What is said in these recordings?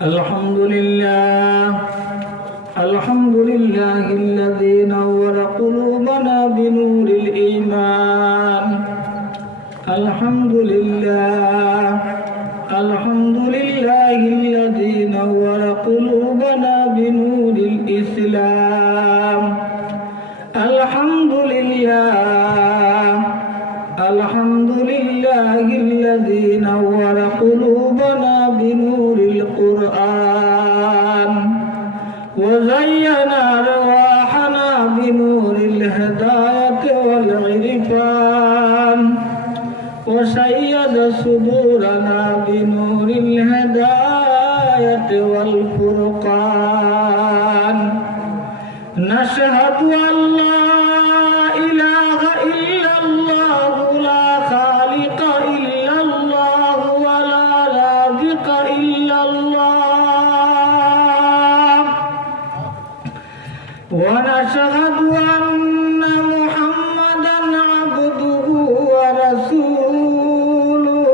الحمد لله الذي نور قلوبنا بنور الإيمان. الحمد لله الذي نور قلوبنا بنور الإسلام. الحمد لله الذي نور قلوبنا بنور القرآن وزين أرواحنا بنور الهداية والعرفان وشيد صدورنا بنور الهداية والفرقان. نشهد أن لا إله إلا الله لا خالق إلا الله ولا رازق إلا الله ونشهد أن محمدا عبده ورسوله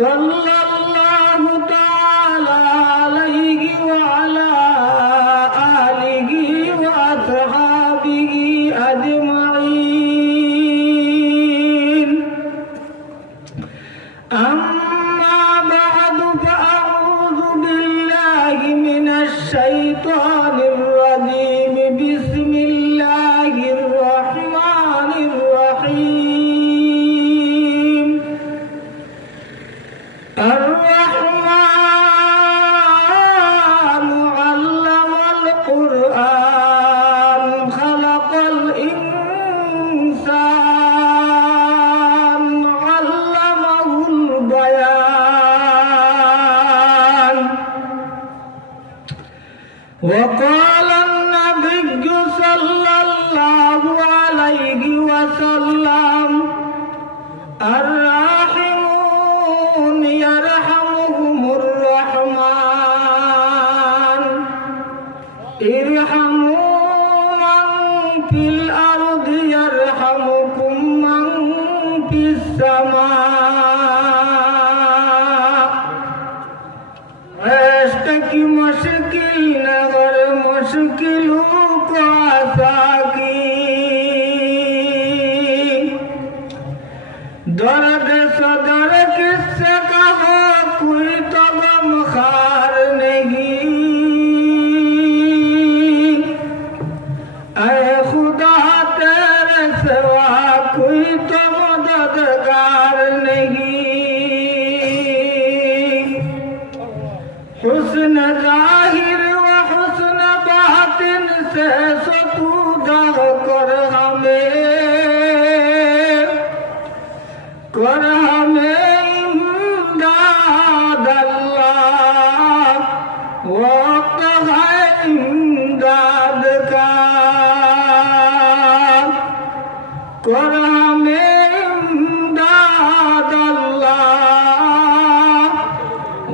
صلى الله تعالى عليه وعلى آله وأصحابه أجمعين. أما بعد فأعوذ بالله من الشيطان الرجيم. بسم الله الرحمن الرحيم. الرحمن علم القرآن خلق الإنسان علمه البيان. وقال النبي صلى الله عليه وسلم الراحمون يرحمهم الرحمن ارحموا من في الأرض يرحمكم من في السماء. عشق کی مشکل نگر مشکلوں کو آساکی درد صدر کس سے کہا کوئی تو غم خار نہیں. اے خدا تیرے سوا کوئی تو مددگار نہیں. حسن ظاہر و حسن باطن سے ستودہ کر ہمیں امداد اللہ. وقت ہے امداد کا کر ہمیں امداد اللہ.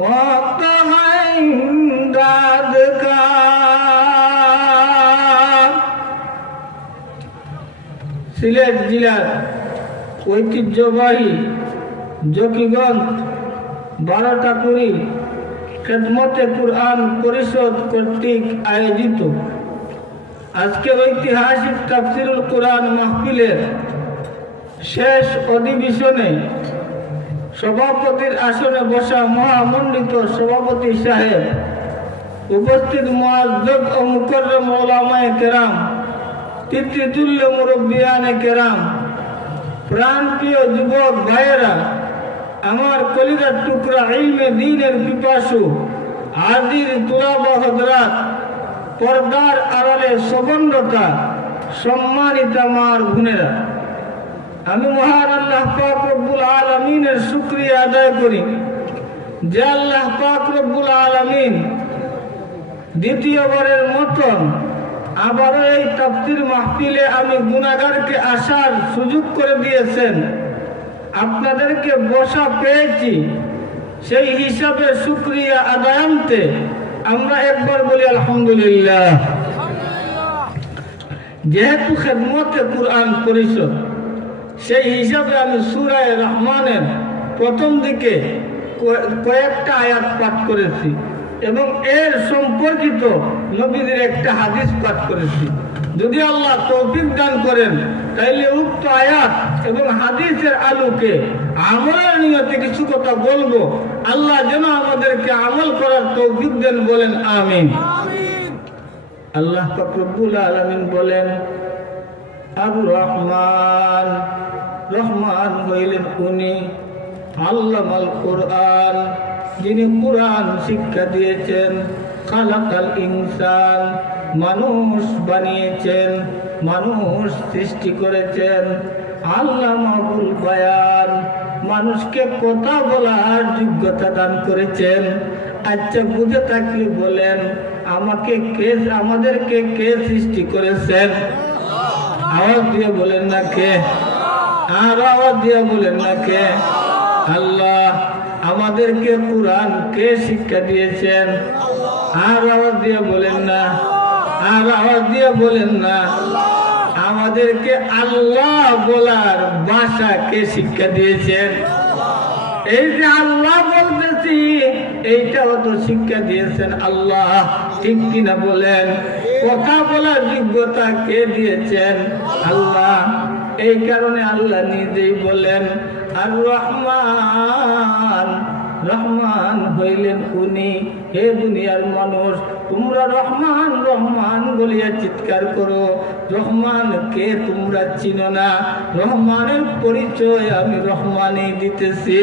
وقت ہے امداد کا. সিলেট জেলার ঐতিহ্যবাহী জকিগঞ্জ 12টাকুড়ি খেদমতে কুরআন পরিষদ কর্তৃক আয়োজিত আজকের ঐতিহাসিক তাফসিরুল কুরআন মাহফিলের শেষ অধিবেশনে সভাপতির আসনে বসা মহামণ্ডিত সভাপতি সাহেব, উপস্থিত মুআজ্জব ও মুকররম উলামায়ে কেরাম, পিতৃতুল্য মুরব্বিয়ানে কেরাম, প্রাণপ্রিয় যুবক ভাইয়েরা, আমার কলিজার টুকরা ইলমে দ্বীনের পিপাসু হাজির তুলাবা হযরত, পর্দার আড়ালে সবন্নতা সম্মানিত আমার বোনেরা, আমি মহান আল্লাহ পাক রব্বুল আলামিনের শুকরিয়া আদায় করি যে আল্লাহ পাক রব্বুল আলামিন দ্বিতীয়বারের মতন আবারও এই তাফসীর মাহফিলে আমি গুনাহগারকে আসার সুযোগ করে দিয়েছেন। আপনাদেরকে বসা পেয়েছি, সেই হিসাবে শুকরিয়া আদায়ান্তে আমরা একবার বলি আলহামদুলিল্লাহ। যেহেতু খেদমতে কুরআন পরিষদ, সেই হিসাবে আমি সূরা রহমানের প্রথম দিকে কয়েকটা আয়াত পাঠ করেছি এবং এর সম্পর্কিত নবীদের একটা হাদিস পাঠ করেছি। যদি আল্লাহ তৌফিক দান করেন তাইলে উক্ত আয়াত এবং হাদিসের আলোকে আমলের নিয়তে কিছু কথা বলবো। আল্লাহ যেন আমাদেরকে আমল করার তৌফিক দেন, বলেন আমিন। আল্লাহ পাক রব্বুল আলামিন বলেন, আর রহমান, রহমান হইলেন উনি, আল্লামাল কোরআন, যিনি কোরআন শিক্ষা দিয়েছেন, খালাকাল ইনসান, মানুষ বানিয়েছেন, মানুষ সৃষ্টি করেছেন, আল্লামাহুল বায়ান, মানুষকে কথা বলার যোগ্যতা দান করেছেন। আচ্ছা, বুঝে থাকলে বলেন, আমাদেরকে কে সৃষ্টি করেছেন? আওয়াজ দিয়ে বলেন না কে? আর আওয়াজ দিয়ে বলেন না কে? আল্লাহ। আমাদেরকে কোরআন কে শিক্ষা দিয়েছেন? আর আওয়াজ দিয়ে বলেন না, আর আওয়াজ দিয়ে বলেন না। আমাদেরকে আল্লাহ বলার ভাষা কে শিক্ষা দিয়েছেন? এই যে আল্লাহ বলতেছি, এইটাও তো শিক্ষা দিয়েছেন আল্লাহ, ঠিক কিনা বলেন? কথা বলার যোগ্যতা কে দিয়েছেন? আল্লাহ। এই কারণে আল্লাহ নিজেই বলেন, আর রহমান, রহমান হইলেন উনি। হে দুনিয়ার মানুষ, তোমরা রহমান রহমান বলিয়া চিৎকার করো। রহমান কে তোমরা চিনো না? রহমানের পরিচয় আমি রহমানই দিতেছি।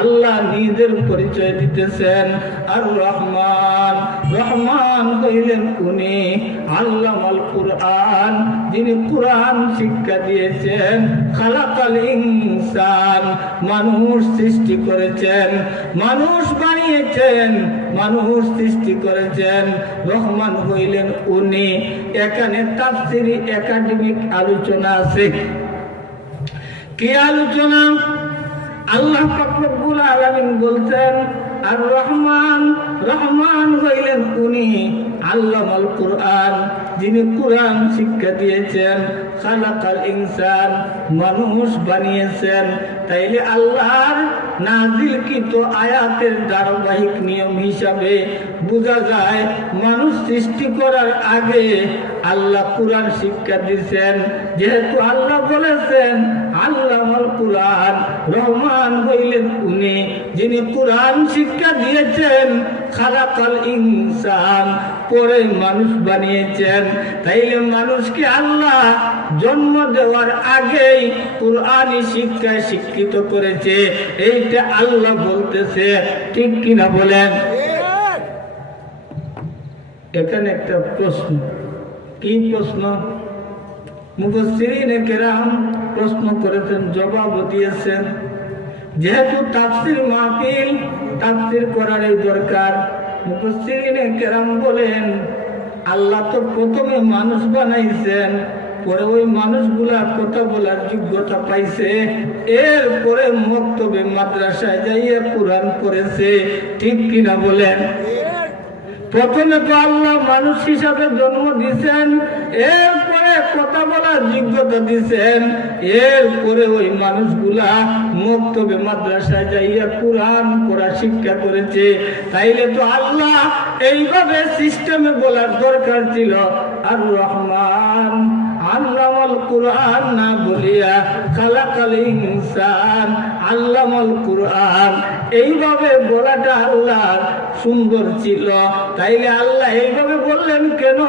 আল্লাহ নিজের পরিচয় দিতেছেন। আর রহমান, রহমান হইলেন উনি, আল্লামাল কোরআন, যিনি কোরআন শিক্ষা দিয়েছেন, খালাকাল ইনসান, মানুষ সৃষ্টি করেছেন, মানুষ বানিয়েছেন, মানুষ সৃষ্টি করেছেন। রহমান হইলেন উনি। এখানে তাফসীরি একাডেমিক আলোচনা আছে। কি আলোচনা? আল্লাহ পাক রব্বুল আলামিন বলছেন, আর রহমান, রহমান হইলেন উনি, আল্লামাল কোরআন, যিনি কোরআন শিক্ষা দিয়েছেন, খালাকাল ইনসান, মানুষ বানিয়েছেন। তাইলে আল্লাহর নাজিলকৃত আয়াতের ধারাবাহিক নিয়ম হিসাবে বোঝা যায়, মানুষ সৃষ্টি করার আগে আল্লাহ কোরআন শিক্ষা দিয়েছেন। যেহেতু আল্লাহ বলেছেন আল্লামাল কোরআন, রহমান হইলেন উনি, যিনি কোরআন শিক্ষা দিয়েছেন, খালাকাল ইনসান, পরে মানুষ বানিয়েছেন। তাইলে মানুষকে আল্লাহ জন্ম দেওয়ার আগেই কোরআনী শিক্ষায় শিক্ষিত করেছে, এইটা আল্লাহ বলতেছে, ঠিক কিনা বলেন? এখানে একটা প্রশ্ন। কি প্রশ্ন? মুফাসসিরিনে কেরাম প্রশ্ন করেছেন, জবাব দিয়েছেন। যেহেতু তাফসীর মাহফিল, তাফসীর করারই দরকার। মুফাসসিরিনে কেরাম বলেন, আল্লাহ তো প্রথমে মানুষ বানাইছেন, পরে ওই মানুষগুলা কথা বলার যোগ্যতা পাইছে, এরপরে মক্তবে মাদ্রাসায় যাইয়ে কোরআন পড়েছে, ঠিক কিনা বলেন? প্রথমে তো আল্লাহ মানুষ হিসাবে জন্ম দিয়েছেন, এরপরে কথা বলার যোগ্যতা দিয়েছেন, এরপরে ওই মানুষগুলা মক্তবে মাদ্রাসায় যাইয়া কোরআন পড়া শিক্ষা করেছে। তাইলে তো আল্লাহ এইভাবে সিস্টেমে বলার দরকার ছিল, আর রহমান, আল্লামাল কোরআন না বলিয়া খালাকাল ইনসান, আল্লামাল কোরআন, এইভাবে বলাটা আল্লাহর সুন্দর ছিল। তাইলে আল্লাহ এইভাবে বললেন কেন?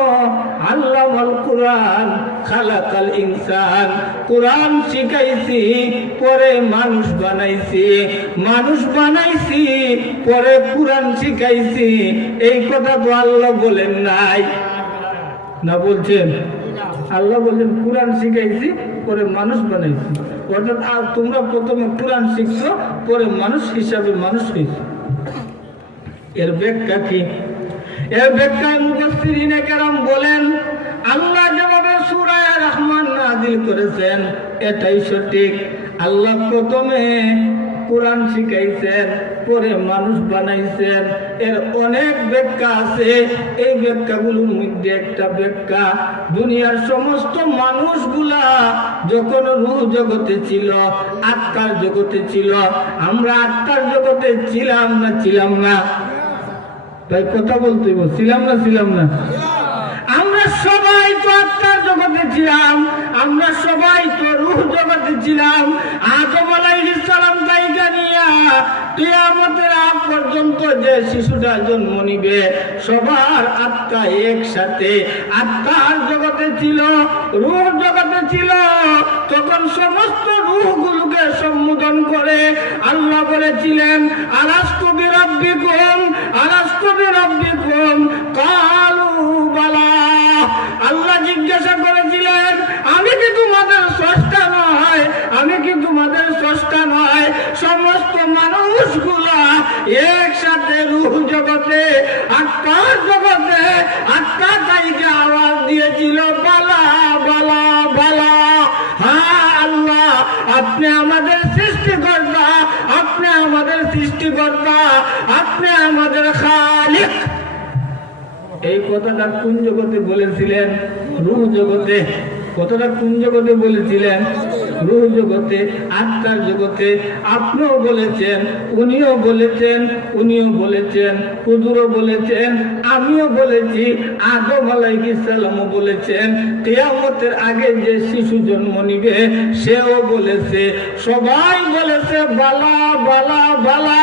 আল্লামাল কোরআন, খালাকাল ইনসান, কোরআন শিখাইছি, পরে মানুষ বানাইছি, মানুষ বানাইছি, পরে কোরআন শিখাইছি। এই কথা তো আল্লাহ বলেন নাই, না বলছেন? আল্লাহ বলছেন কোরআন শিখাইছি, পরে মানুষ বানাইছি। অর্থাৎ আর তোমরা প্রথমে কোরআন শিখছো, পরে মানুষ হিসাবে মানুষ হয়েছে। এর ব্যাখ্যা কি? এর ব্যাখ্যায় মুফাসসিরিনে কেরাম বলেন, আল্লাহ যেভাবে সূরা রহমান নাযিল করেছেন এটাই সঠিক। আল্লাহ প্রথমে কোরআন শিখাইছেন, পরে মানুষ বানাইছেন। এর অনেক ব্যাখ্যা আছে। এই ব্যাখ্যাগুলোর মধ্যে একটা ব্যাখ্যা, দুনিয়ার সমস্ত মানুষগুলা যখন রূহ জগতে ছিল, আত্মার জগতে ছিল, আমরা আত্মার জগতে ছিলাম না ছিলাম না? তাই কথা বলতে ছিলাম না ছিলাম না? আমরা সবাই তো আত্মার জগতে ছিলাম, আমরা সবাই তো রূহ জগতে ছিলাম। আদম আলাইহিস সালাম থেকে নিয়া কিয়ামতের আগ পর্যন্ত যে শিশুটা জন্ম নিবে, সবার আত্মা একসাথে আত্মার জগতে ছিল, রূহ জগতে ছিল। তখন সমস্ত রূহগুলোকে সম্বোধন করে আল্লাহ বলেছিলেন, আলাস্তু বিরাব্বিকুম আলাস্তু বিরাব্বিকুম কালু বালা। আল্লাহ জিজ্ঞাসা করেছিলেন, আমি কি তোমাদের স্রষ্টা নয়? আমি কি তোমাদের স্রষ্টা নয়? সমস্ত মানুষগুলা একসাথে রূহ জগতে, আত্মার জগতে, আত্মা তাইকে আওয়াজ দিয়েছিল, বালা বালা বালা। হ্যাঁ আল্লাহ, আপনি আমাদের সৃষ্টিকর্তা, আপনি আমাদের সৃষ্টিকর্তা, আপনি আমাদের খালিক। এই কথাটা কোন জগতে বলেছিলেন? রূহ জগতে। কথাটা কোন জগতে বলেছিলেন? রূহ জগতে, আত্মার জগতে। আপনিও বলেছেন, উনিও বলেছেন, উনিও বলেছেন, হুজুরও বলেছেন, আমিও বলেছি, আদম আলাইহিস সালামও বলেছেন, কিয়ামতের আগে যে শিশু জন্ম নিবে সেও বলেছে, সবাই বলেছে বালা বালা বালা।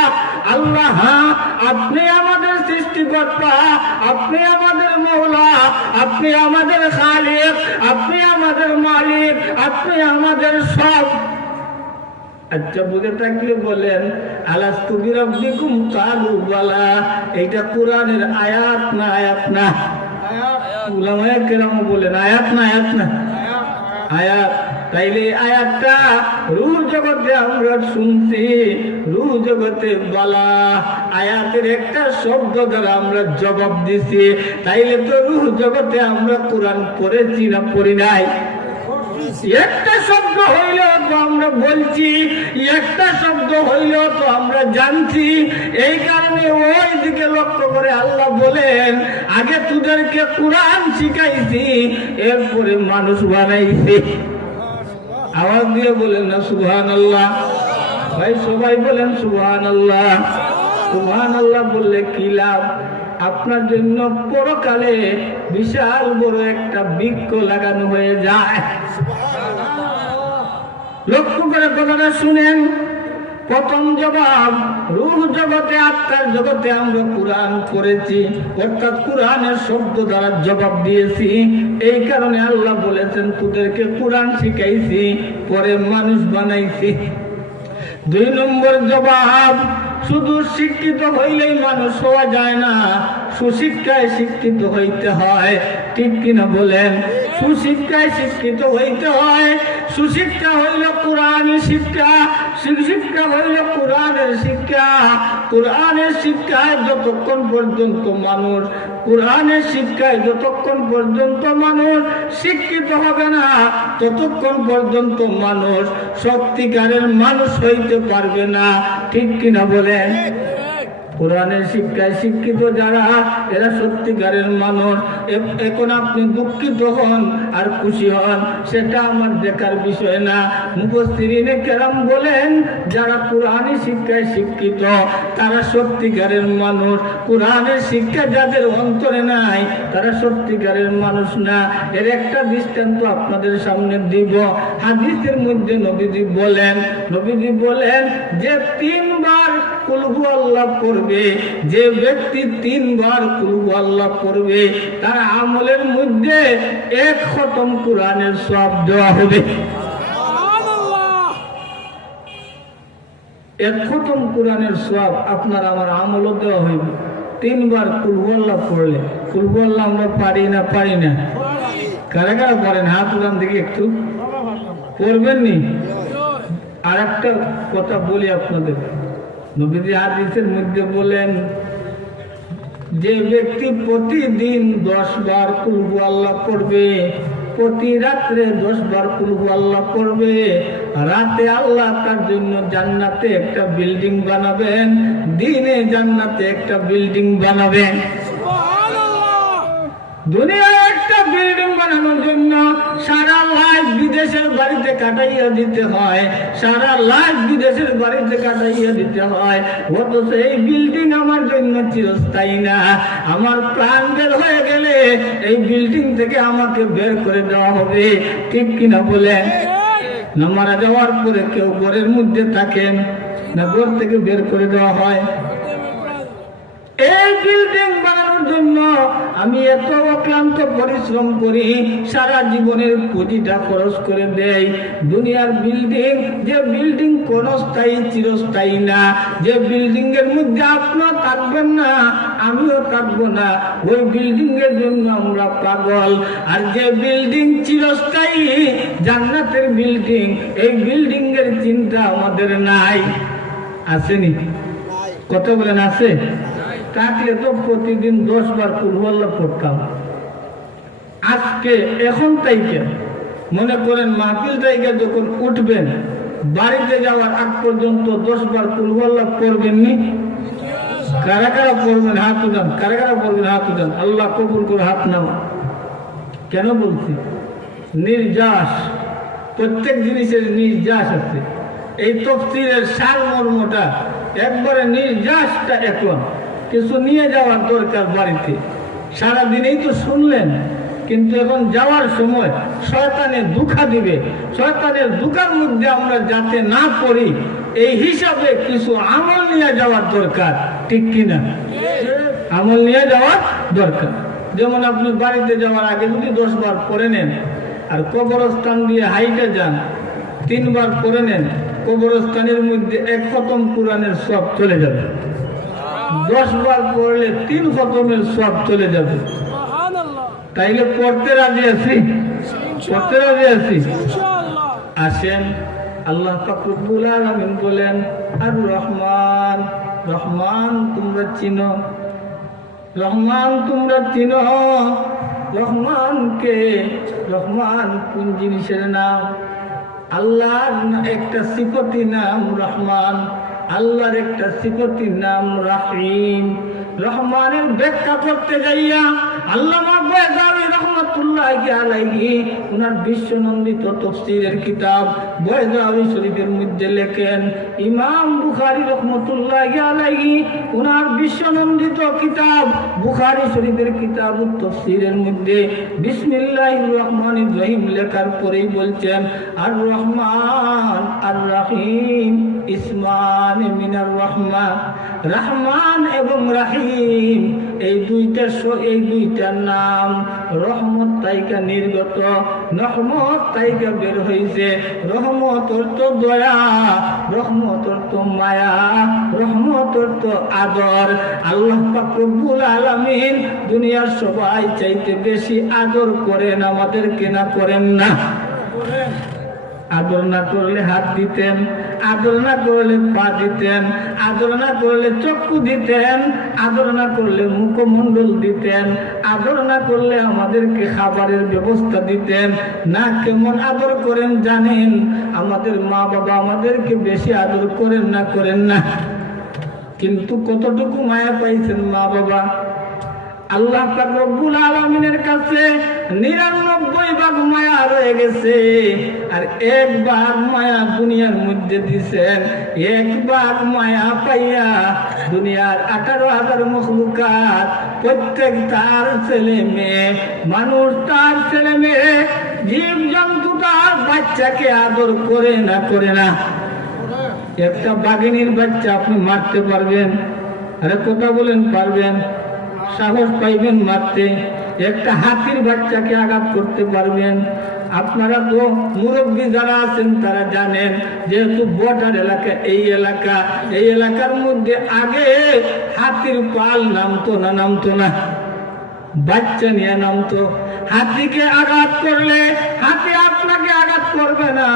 আল্লাহ, হ্যাঁ আপনি আমাদের সৃষ্টিকর্তা, আপনি আমাদের মওলা, আপনি আমাদের খালিক, আপনি আমাদের মালিক, আপনি আমাদের সব। আচ্ছা, বুঝে থাকলে বলেন, আলাস্তু বিরাব্বিকুম কালু বালা। এটা কোরআনের আয়াত না আয়াত না? উলামায়ে কেরাম বলেন আয়াত না আয়াত না? আয়াত। তাইলে আয়াতটা রূহ জগতে আমরা শুনছি, রূহ জগতে বলা আয়াতের একটা শব্দ দ্বারা আমরা জবাব দিছি। তাইলে তো রূহ জগতে আমরা কোরআন পড়েছি না পড়ি নাই? একটা শব্দ হইল তো আমরা বলছি, একটা শব্দ হইল তো আমরা জানছি। এই কারণে ওই দিকে লক্ষ্য করে আল্লাহ বলেন, আগে তোদেরকে কোরআন শিখাইছি, এরপরে মানুষ বানাইছি। আওয়াজ দিয়ে বলেন না সুবহানাল্লাহ? ভাই সবাই বলেন সুবহানাল্লাহ। সুবহানাল্লাহ বললে কি লাভ? আপনার জন্য পরকালে বিশাল বড় একটা বৃক্ষ লাগানো হয়ে যায়। লক্ষ্য করে কথাটা শুনেন। প্রথম জবাব, রূহ জগতে, আত্মার জগতে আমরা কোরআন পড়েছি, অর্থাৎ কোরআনের শব্দ দ্বারা জবাব দিয়েছি। এই কারণে আল্লাহ বলেছেন, তোদেরকে কোরআন শিখাইছি, পরে মানুষ বানাইছি। 2 নম্বর জবাব, শুধু শিক্ষিত হইলেই মানুষ হওয়া যায় না, সুশিক্ষায় শিক্ষিত হইতে হয়। ঠিক কিনা বলেন? সুশিক্ষায় শিক্ষিত হইতে হয়। সুশিক্ষা হইল কোরআনের শিক্ষা, সুশিক্ষা হইল কোরআনের শিক্ষা। কোরআনের শিক্ষায় যতক্ষণ পর্যন্ত মানুষ, কোরআনের শিক্ষায় যতক্ষণ পর্যন্ত মানুষ শিক্ষিত হবে না, ততক্ষণ পর্যন্ত মানুষ সত্যিকারের মানুষ হইতে পারবে না। ঠিক কিনা বলেন? কোরআনের শিক্ষায় শিক্ষিত যারা, এরা সত্যিকারের মানুষ। এখন আপনি দুঃখিত হন আর খুশি হন, সেটা আমার দেখার বিষয় না। মুফাসসিরিনে কেরাম বলেন, যারা কোরআনের শিক্ষায় শিক্ষিত তারা সত্যিকারের মানুষ। কোরআনের শিক্ষা যাদের অন্তরে নাই তারা সত্যিকারের মানুষ না। এর একটা দৃষ্টান্ত আপনাদের সামনে দিব। হাদিসের মধ্যে নবীজি বলেন যে 3 বার কুল হুয়াল্লাহ পড়বে, যে ব্যক্তি 3 বার কুল হুয়াল্লাহ পড়বে, তার আমলের মধ্যে 1 খতম কোরআনের সওয়াব দেওয়া হবে। 1 খতম কোরআনের সওয়াব আপনার আমার আমলও দেওয়া হইবে। 3 বার কুল হুয়াল্লাহ পড়লে। কুল হুয়াল্লাহ আমরা পারি না? কারা কারা পারেন? হাত উঠান দেখি একটু। পড়বেন নি? আর একটা কথা বলি আপনাদের, নবীজি হাদিসের মধ্যে বলেন, যে ব্যক্তি প্রতিদিন 10 বার কুল হুয়াল্লাহ পড়বে, প্রতি রাত্রে 10 বার কুল হুয়াল্লাহ পড়বে, রাতে আল্লাহ তার জন্য জান্নাতে একটা বিল্ডিং বানাবেন, দিনে জান্নাতে একটা বিল্ডিং বানাবেন। দুনিয়ায় একটা বিল্ডিং বানানোর জন্য সারা লাইফ বিদেশের বাড়িতে কাটাইয়া দিতে হয়, সারা লাইফ বিদেশের বাড়িতে কাটাইয়া দিতে হয়। অথচ এই বিল্ডিং আমার জন্য চিরস্থায়ী না। আমার প্রাণ বের হয়ে গেলে এই বিল্ডিং থেকে আমাকে বের করে দেওয়া হবে, ঠিক কিনা বলেন? না মারা যাওয়ার পরে কেউ ঘরের মধ্যে থাকেন না ঘর থেকে বের করে দেওয়া হয়? এই বিল্ডিং বানানোর জন্য আমি এত অক্লান্ত পরিশ্রম করি, সারা জীবনের পুঁজিটা খরচ করে দেই। দুনিয়ার বিল্ডিং, যে বিল্ডিং ক্ষণস্থায়ী চিরস্থায়ী না, যে বিল্ডিং এর মধ্যে আপনার থাকবেন না আমিও থাকবো না, ওই বিল্ডিং এর জন্য আমরা পাগল। আর যে বিল্ডিং চিরস্থায়ী জান্নাতের বিল্ডিং, এই বিল্ডিং এর চিন্তা আমাদের নাই। আসেনি? কথা বলেন আছে? থাকলে তো প্রতিদিন 10 বার কুল আল্লাহ পড়তাম। আজকে এখন তাইকে মনে করেন মাহফিল তাইকে যখন উঠবেন বাড়িতে যাওয়ার আগ পর্যন্ত 10 বার কুল আল্লাহ পড়বেননি? কারা কারা পড়বেন হাত উঠান, কারা কারা পড়বেন হাত উঠান। আল্লাহ কবুল করে হাত নাও। কেন বলছি? নির্যাস, প্রত্যেক জিনিসের নির্যাস আছে। এই তাফসীরের সার মর্মটা একবারে নির্যাসটা এখন কিছু নিয়ে যাওয়ার দরকার বাড়িতে। সারাদিনেই তো শুনলেন, কিন্তু এখন যাওয়ার সময় শয়তানের দুঃখা দিবে, শয়তানের দুঃখার মধ্যে আমরা যাতে না পড়ি এই হিসাবে কিছু আমল নিয়ে যাওয়ার দরকার, ঠিক কিনা? আমল নিয়ে যাওয়ার দরকার। যেমন আপনি বাড়িতে যাওয়ার আগে যদি 10 বার পড়ে নেন, আর কবরস্থান দিয়ে হাইটে যান 3 বার পড়ে নেন, কবরস্থানের মধ্যে 1 খতম কোরআনের সব চলে যাবে। 10 বার পড়লে 3 খতমের সব চলে যাবে। তাইলে পড়তে রাজি আছি? পড়তে রাজি আছি? আসেন, আল্লাহ পাক রব্বুল আলামিন বলেন আর রহমান, রহমান তোমরা চিনো, রহমান তোমরা চিনো। রহমানকে, রহমান কোন জিনিসের নাম? আল্লাহর একটা সিফতি নাম রহমান, আল্লাহর একটা সিফতি নাম রাহিম। রহমানের ব্যাখ্যা করতে যাইয়া আল্লামা বয়দাবী রাহমাতুল্লাহি আলাইহি উনার বিশ্বনন্দিত তাফসীরের কিতাব বয়দাবী শরীফের মধ্যে লেখেন, ইমাম বুখারী রাহমাতুল্লাহি আলাইহি উনার বিশ্বনন্দিত কিতাব বুখারী শরীফের কিতাব তাফসীরের মধ্যে বিসমিল্লাহির রহমানির রহিম লেখার পরেই বলছেন আর রহমান আর রাহিম ইসমান মিনার রহমান। রহমান এবং রাহিম এই দুইটার নাম রহমত তাইকা নির্গত, রহমত তাইকা বের হয়েছে। রহমত অর্থ দয়া, রহমত অর্থ মায়া, রহমত অর্থ আদর। আল্লাহ পাক রব্বুল আলামিন দুনিয়ার সবাই চাইতে বেশি আদর করেন আমাদেরকে, না করেন না? আদর না করলে হাত দিতেন, আদর না করলে পা দিতেন, আদর না করলে চক্ষু দিতেন, আদর না করলে মুখমণ্ডল দিতেন, আদর না করলে আমাদেরকে খাবারের ব্যবস্থা দিতেন না। কেমন আদর করেন জানেন? আমাদের মা বাবা আমাদেরকে বেশি আদর করেন না, করেন না? কিন্তু কতটুকু মায়া পাইছেন মা বাবা? আল্লাহ পাক রব্বুল আলামিনের কাছে 99 ভাগ মায়া রয়ে গেছে, আর 1 ভাগ মায়া দুনিয়ার মধ্যে দিছেন। 1 ভাগ মায়া পাইয়া দুনিয়ার 18,000 মখলুকাত, প্রত্যেক তার ছেলে মেয়ে, মানুষ তার ছেলে মেয়ে, জীব জন্তু তার বাচ্চাকে আদর করে না, করে না? একটা বাঘিনীর বাচ্চা আপনি মারতে পারবেন? আরে কথা বলেন, পারবেন? সাহস পাইবেন মারতে? একটা হাতির বাচ্চাকে আঘাত করতে পারবেন? আপনারা তো মুরব্বী যারা আছেন তারা জানেন, যেহেতু বর্ডার এলাকা, এই এলাকার মধ্যে আগে হাতির পাল নামতো না, নামতো না? বাচ্চা নিয়ে নামতো। হাতিকে আঘাত করলে হাতি আপনাকে আঘাত করবে না,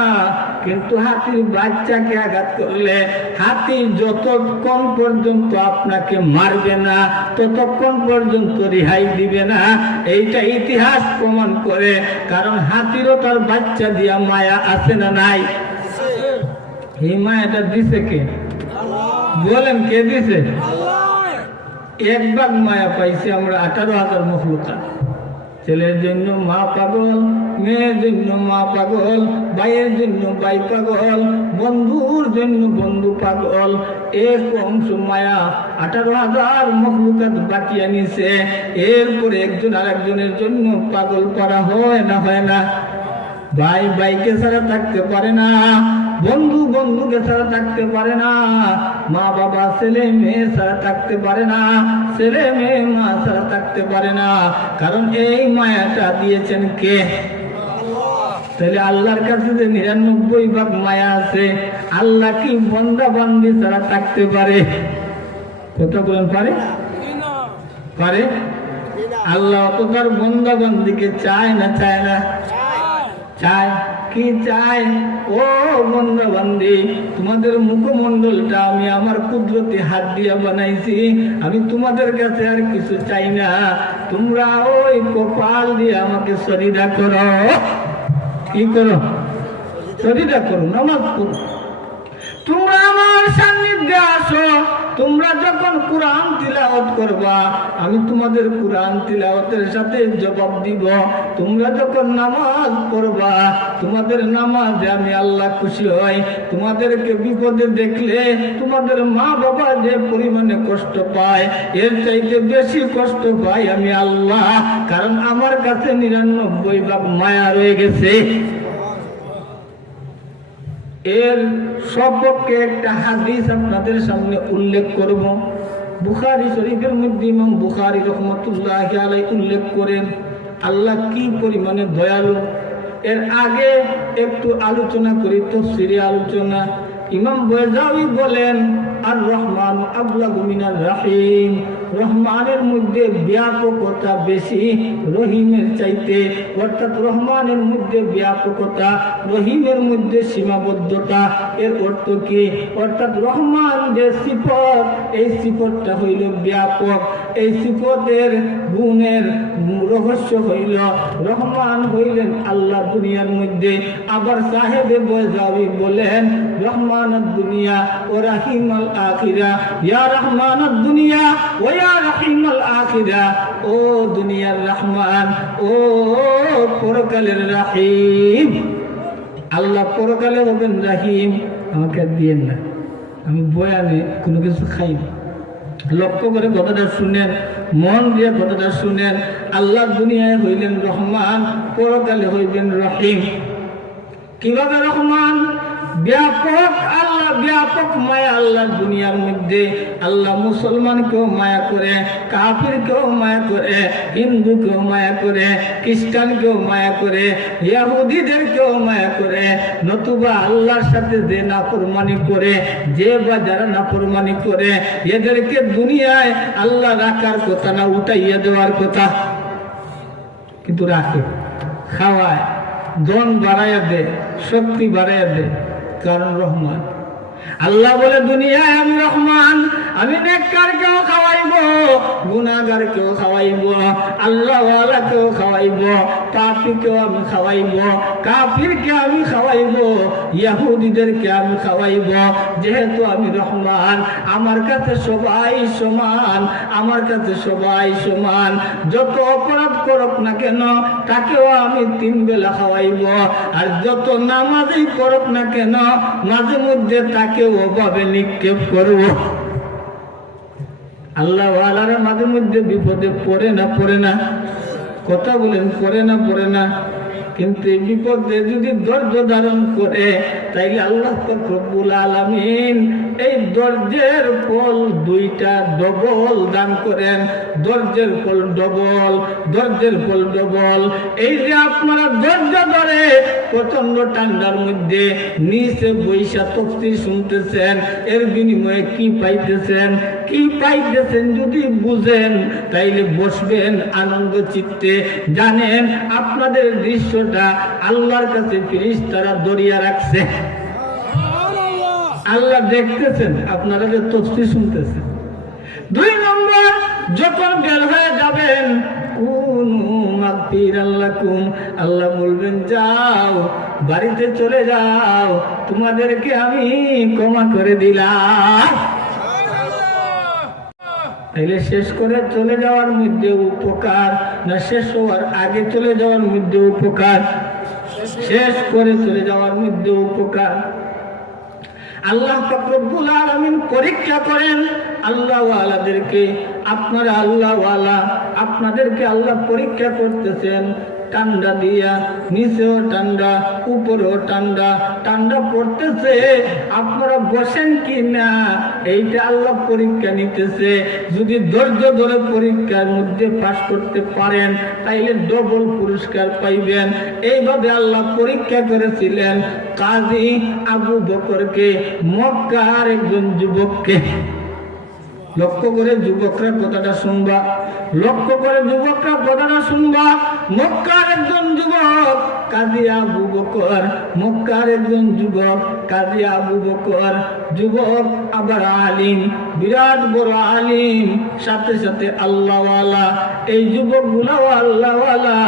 কিন্তু হাতির বাচ্চাকে আঘাত করলে হাতি যতক্ষণ পর্যন্ত আপনাকে মারবে না ততক্ষণ পর্যন্ত রেহাই দিবে না। এইটা ইতিহাস প্রমাণ করে। কারণ হাতিরও তার বাচ্চা দিয়া মায়া আছে না নাই? এই মায়াটা দিছে কে? বলেন কে দিছে? এক ভাগ মায়া পাইছি আমরা 18,000 মখলুকাত। ছেলের জন্য মা পাগল, মেয়ের জন্য মা পাগল, ভাইয়ের জন্য ভাই পাগল, বন্ধুর জন্য বন্ধু পাগল। এক অংশ মায়া 18,000 মখলুকাত বাঁচিয়ে নিছে। এরপরে একজন আরেকজনের জন্য পাগল করা হয় না হয় না? ভাই ভাইকে ছাড়া থাকতে পারে না, বন্ধু বন্ধুকে ছাড়া থাকতে পারে না, মা বাবা ছেলে মেয়ে ছাড়া থাকতে পারে না, ছেলে মেয়ে মা ছাড়া থাকতে পারে না। কারণ এই মায়াটা দিয়েছেন কে? তাহলে আল্লাহর কাছে যে 99 ভাগ মায়া আছে, আল্লাহ কি বান্দা বান্দি ছাড়া থাকতে পারে? কথা বলেন, পারে? পারে? আল্লাহ তো তার বান্দা বান্দিকে চায় না চায় না? চায়। কি চায়? ও বান্দা বান্দি, তোমাদের মুখমণ্ডলটা আমি আমার কুদরতি হাত দিয়া বানাইছি, আমি তোমাদের কাছে আর কিছু চাই না। তোমরা ওই কপাল দিয়ে আমাকে সরিদা করো। কি করো? সরিদা করো, নামাজ পড়ো। তোমরা আমার সান্নিধ্যে আসো। তোমরা যখন কুরআন তিলাওয়াত করবা, আমি তোমাদের কুরআন তিলাওয়াতের সাথে জবাব দিব। তোমরা যখন নামাজ পড়বা, তোমাদের নামাজে আমি আল্লাহ খুশি হই। তোমাদেরকে বিপদে দেখলে তোমাদের মা বাবা যে পরিমাণে কষ্ট পায়, এর চাইতে বেশি কষ্ট পাই আমি আল্লাহ। কারণ আমার কাছে 99 ভাগ মায়া রয়ে গেছে। এর সপক্ষে একটা হাদিস আপনাদের সামনে উল্লেখ করব। বুখারী শরীফের মধ্যে ইমাম বুখারী রাহমাতুল্লাহি আলাইহি উল্লেখ করেন আল্লাহ কি পরিমাণে দয়ালু। এর আগে একটু আলোচনা করি, তাফসীরে আলোচনা। ইমাম বয়জাউই বলেন, আর রহমান আবলাগু মিনার রাহিম, রহমানের মধ্যে ব্যাপকতা বেশি রহিমের চাইতে। অর্থাৎ রহমানের মধ্যে ব্যাপকতা, রহিমের মধ্যে সীমাবদ্ধতা। এর অর্থ কি? অর্থাৎ রহমান যে সিফত, এই সিফতটা হইল ব্যাপক। এই সিফতের গুণের রহস্য হইল রহমান হইলেন আল্লাহ দুনিয়ার মধ্যে। আবার সাহেবে বয়জাউই বলেন, রহমানুদ দুনিয়া ও রাহিমাল আখিরা, ইয়া রহমানুদ দুনিয়া ও ইয়া রাহিমাল আখিরা। ও দুনিয়ার রহমান, ও পরকালের রাহিম। আল্লাহ পরকালে হবেন রাহিম। আমাকে দিয়েন না, আমি বয়ানে কোনো কিছু খাই না। লক্ষ্য করে কথাটা শুনেন, মন দিয়ে কথাটা শুনেন। আল্লাহ দুনিয়ায় হইলেন রহমান, পরকালে হইবেন রহিম। কিভাবে রহমান? ব্যাপক আল্লাহ, ব্যাপক মায়া আল্লাহ দুনিয়ার মধ্যে। আল্লাহ মুসলমানকেও মায়া করে, কাফিরকেও মায়া করে, হিন্দুকেও মায়া করে, খ্রিস্টানকেও মায়া করে, ইহুদিদেরকেও মায়া করে। নতুবা আল্লাহর সাথে যে নাফরমানি করে, যে বা যারা নাফরমানি করে, এদেরকে দুনিয়ায় আল্লাহ রাখার কথা না, উঠাইয়া দেওয়ার কথা। কিন্তু রাখে, খাওয়ায়, ধন বাড়াইয়া দে, শক্তি বাড়াইয়া দে। কারণ রহমান। আল্লাহ বলে, দুনিয়ায় আমি রহমান, আমি নেককারকেও খাওয়াইব, গুনাহগারকেও খাওয়াইব, আল্লাহওয়ালাকেও খাওয়াইব, পাপীকেও আমি খাওয়াইব, কাফিরকে আমি খাওয়াইব, ইহুদিদেরকে আমি খাওয়াইব। যেহেতু আমি রহমান, আমার কাছে সবাই সমান, আমার কাছে সবাই সমান। যত অপরাধ করুক না কেন, তাকেও আমি 3 বেলা খাওয়াইব। আর যত নামাজই করুক না কেন, মাঝে মধ্যে তাকে ওভাবে নিক্ষেপ করব। আল্লাহ ওয়ালারা মাঝে মধ্যে বিপদে পড়ে না, পড়ে না? কথা বলেন, পড়ে না, পড়ে না? কিন্তু এই বিপদে যদি ধৈর্য ধারণ করে, তাইলে আল্লাহ পাক রব্বুল আলামিন এই ধৈর্যের ফল 2টা ডবল দান করেন। ধৈর্যের ফল ডবল, ধৈর্যের ফল ডবল। এই যে আপনারা ধৈর্য ধরে প্রচন্ড ঠান্ডার মধ্যে নিচে বৈশা তাফসীর শুনতেছেন, এর বিনিময়ে কি পাইতেছেন? কি পাইতেছেন যদি বুঝেন, তাইলে বসবেন আনন্দ চিত্তে। জানেন আপনাদের দৃশ্যটা আল্লাহর কাছে ফেরেশতারা দরিয়া রাখছে। আল্লাহ দেখতেছেন, আপনারা যে তাফসীর শুনতেছেন। 2 নম্বর, যখন বের হয়ে যাবেন, আল্লাহ বলবেন, যাও বাড়িতে চলে যাও, তোমাদেরকে আমি ক্ষমা করে দিলাম। তাইলে শেষ করে চলে যাওয়ার মধ্যে উপকার না শেষ হওয়ার আগে চলে যাওয়ার মধ্যে উপকার? শেষ করে চলে যাওয়ার মধ্যে উপকার। আল্লাহ পাক রব্বুল আলামিন পরীক্ষা করেন আল্লাহ ওয়ালাদেরকে। আপনারা আল্লাহ ওয়ালা, আপনাদেরকে আল্লাহ পরীক্ষা করতেছেন ঠান্ডা দিয়া, নিচেও ঠান্ডা উপরেও ঠান্ডা, ঠান্ডা পড়তেছে, আপনারা বসেন কি না এইটা আল্লাহ পরীক্ষা নিতেছে। যদি ধৈর্য ধরে পরীক্ষার মধ্যে পাস করতে পারেন তাইলে ডবল পুরস্কার পাইবেন। এইভাবে আল্লাহ পরীক্ষা করেছিলেন কাজী আবু বকরকে, মক্কার একজন যুবককে। লক্ষ্য করে যুবকরা কথাটা শুনবা, লক্ষ্য করে যুবকরা কথাটা শুনবা। মক্কার একজন যুবক কাজী আবু বকর, মক্কার একজন যুবক কাজী আবু বকর, যুবক আবার আলিম, বিরাট বড় আলিম, সাথে সাথে আল্লাহওয়ালা। এই যুবকগুলাও আল্লাহওয়ালা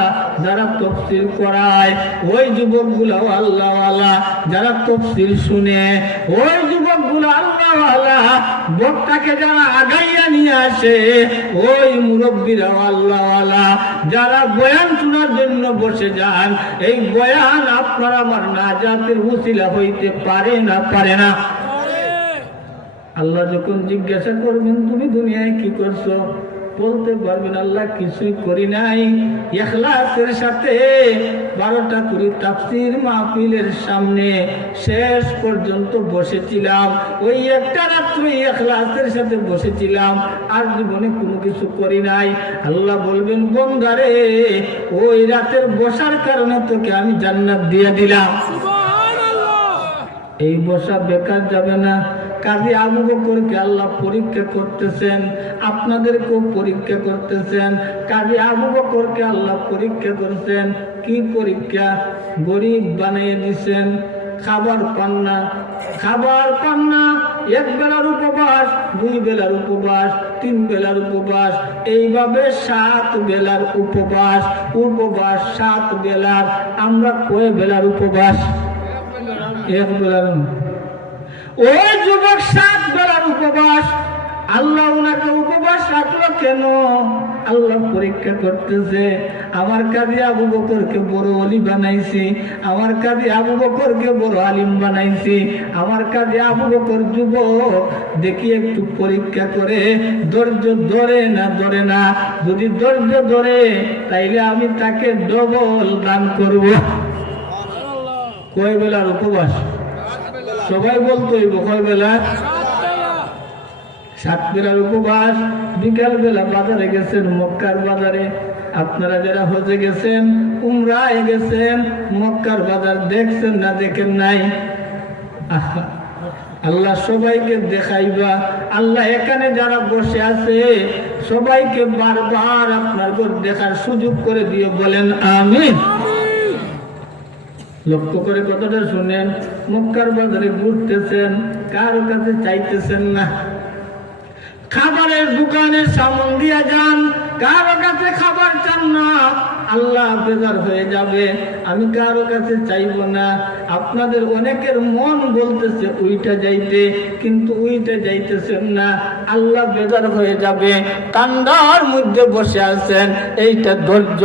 যারা তাফসীর করায়, ওই যুবকগুলাও আল্লাহওয়ালা যারা তাফসীর শুনে, ওই যুবকগুলো আল্লাহওয়ালা বক্তাকে যারা আগাইয়া নিয়ে আসে, ওই মুরব্বীরাও আল্লাহওয়ালা যারা বয়ান শোনার জন্য বসে যান। এই বয়ান আপনার আমার নাজাতের উসিলা হইতে পারে না? পারে না? আল্লাহ যখন জিজ্ঞাসা করবেন তুমি দুনিয়ায় কি করছো, বলতে পারবেন আল্লাহ কিছুই করি নাই। ইখলাসের সাথে 12টা করে তাফসীর মাহফিলের সামনে শেষ পর্যন্ত বসেছিলাম, ওই একটা রাত্র ইখলাসের সাথে বসেছিলাম, আর জীবনে কোনো কিছু করি নাই। আল্লাহ বলবেন বন্দারে ওই রাতের বসার কারণে তোকে আমি জান্নাত দিয়ে দিলাম। এই বসা বেকার যাবে না। কাজী আবু বকরকে আল্লাহ পরীক্ষা করতেছেন, আপনাদেরকেও পরীক্ষা করতেছেন। কাজী আবু বকরকে আল্লাহ পরীক্ষা করছেন। কি পরীক্ষা? গরিব বানিয়ে দিছেন, খাবার পান না, খাবার পান না। এক বেলার উপবাস, 2 বেলার উপবাস, 3 বেলার উপবাস, এইভাবে 7 বেলার উপবাস। উপবাস 7 বেলার। আমরা কয় বেলার উপবাস? 1 বেলার। ওই যুবক 7 বেলার উপবাস। আল্লাহ ওনাকে উপবাস রাখলো কেন? আল্লাহ পরীক্ষা করতেছে। আমার কাজী আবু বকরকে বড় ওলি বানাইছি, আমার কাজী আবু বকরকে বড় আলিম বানাইছি। আমার কাজী আবু বকর যুবক, দেখি একটু পরীক্ষা করে ধৈর্য ধরে না ধরে না। যদি ধৈর্য ধরে তাইলে আমি তাকে ডবল দান করব। কয় বেলার উপবাস? সবাই বলতো কয় বেলা? 7 বেলার উপবাস। বিকাল বেলা বাজারে গেছেন, মক্কার বাজারে। আপনারা যারা হজে গেছেন, উমরায় গেছেন, মক্কার বাজার দেখছেন না দেখেন নাই? আল্লাহ সবাইকে দেখাইবা। আল্লাহ এখানে যারা বসে আছে সবাইকে বারবার আপনার দেখার সুযোগ করে দিয়ে বলেন আমিন। লক্ষ্য করে কথাটা শুনেন। মক্কার বাজারে ঘুরতেছেন, কারো কাছে চাইতেছেন না। খাবারের দোকানের সামন দিয়া যান, কারো কাছে খাবার চান না। আল্লাহ বেজার হয়ে যাবে। আমি কারো কাছে চাইব না। আপনাদের অনেকের মন বলতেছে ওইটা যাইতে, কিন্তু ওইটা যাইতেছেন না। আল্লাহ বেজার হয়ে যাবে। ঠান্ডার মধ্যে বসে আছেন, এইটা ধৈর্য,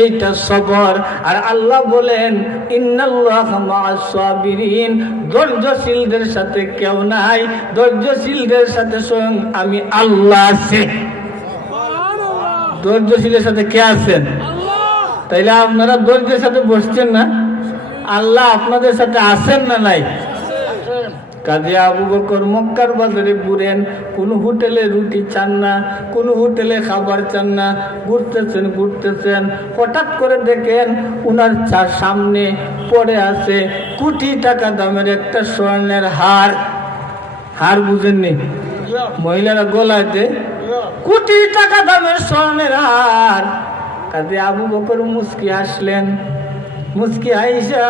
এইটা সবর। আর আল্লাহ বলেন ইন্নাল্লাহা মা'আস সাবিরিন, ধৈর্যশীলদের সাথে কেউ নাই, ধৈর্যশীলদের সাথে স্বয়ং আমি আল্লাহ আছি। ধৈর্যশীলের সাথে কে আছেন? তাইলে আপনারা ধৈর্যের সাথে বসছেন না? আল্লাহ আপনাদের সাথে আছেন না নাই? কাজী আবু বকর মক্কার বাজারে ঘুরেন, কোন হোটেলে রুটি চান না, কোন হোটেলে খাবার চান না। ঘুরতেছেন ঘুরতেছেন, হঠাৎ করে দেখেন উনার সামনে পড়ে আছে কোটি টাকা দামের একটা স্বর্ণের হার। হার বুঝেননি? মহিলারা গলাতে কোটি টাকা দামের স্বর্ণের হার। কাজী আবু বকর মুস্কি হাসলেন। মুস্কি আইসা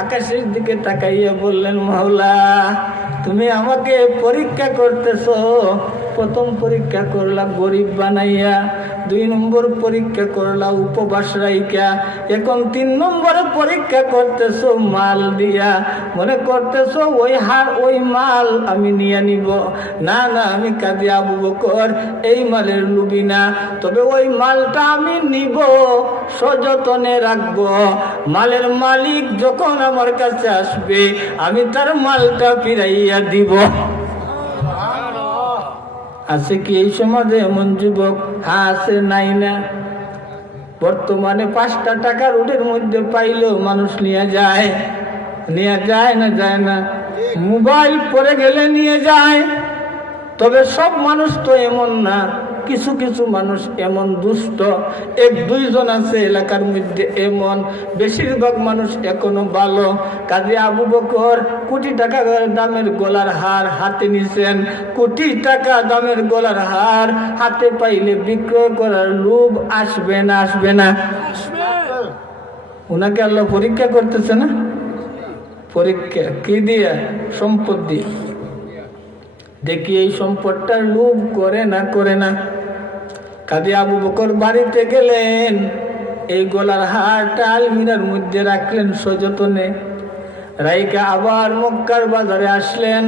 আকাশের দিকে তাকাইয়া বললেন, মাওলা তুমি আমাকে পরীক্ষা করতেছো, প্রথম পরীক্ষা করলা গরিব বানাইয়া, 2 নম্বর পরীক্ষা করলা উপবাস রাইকা, এখন 3 নম্বরে পরীক্ষা করতেছো মাল দিয়া। মনে করতেছো ওই মাল আমি নিয়ে নিব। না না, আমি কাজী আবু বকর এই মালের লুবি না, তবে ওই মালটা আমি নিব, সযতনে রাখবো। মালের মালিক যখন আমার কাছে আসবে আমি তার মালটা ফিরাইয়া দিব। আছে কি এই সমাজে এমন যুবক? হ্যাঁ আছে, নাই না? বর্তমানে 5টা টাকা রোডের মধ্যে পাইলেও মানুষ নিয়ে যায় না যায় না? মোবাইল পরে গেলে নিয়ে যায়। তবে সব মানুষ তো এমন না, কিছু কিছু মানুষ এমন দুষ্ট, 1-2 জন আছে এলাকার মধ্যে এমন, বেশিরভাগ মানুষ এখনো ভালো। কাজী আবু বকর কোটি টাকা দামের গলার হার হাতে নিছেন, কোটি টাকা দামের গলার হার হাতে পাইলে বিক্রয় করার লোভ আসবে না? আসবে না? ওনাকে আল্লাহ পরীক্ষা করতেছে না? পরীক্ষা কি দিয়া? সম্পদ দিয়ে। দেখি এই সম্পদটার লোভ করে না করে না? কাজী আবু বকর বাড়িতে গেলেন, এই গলার হারটা আলমিরার মধ্যে রাখলেন সযতনে রাইকা, আবার মক্কার বাজারে আসলেন।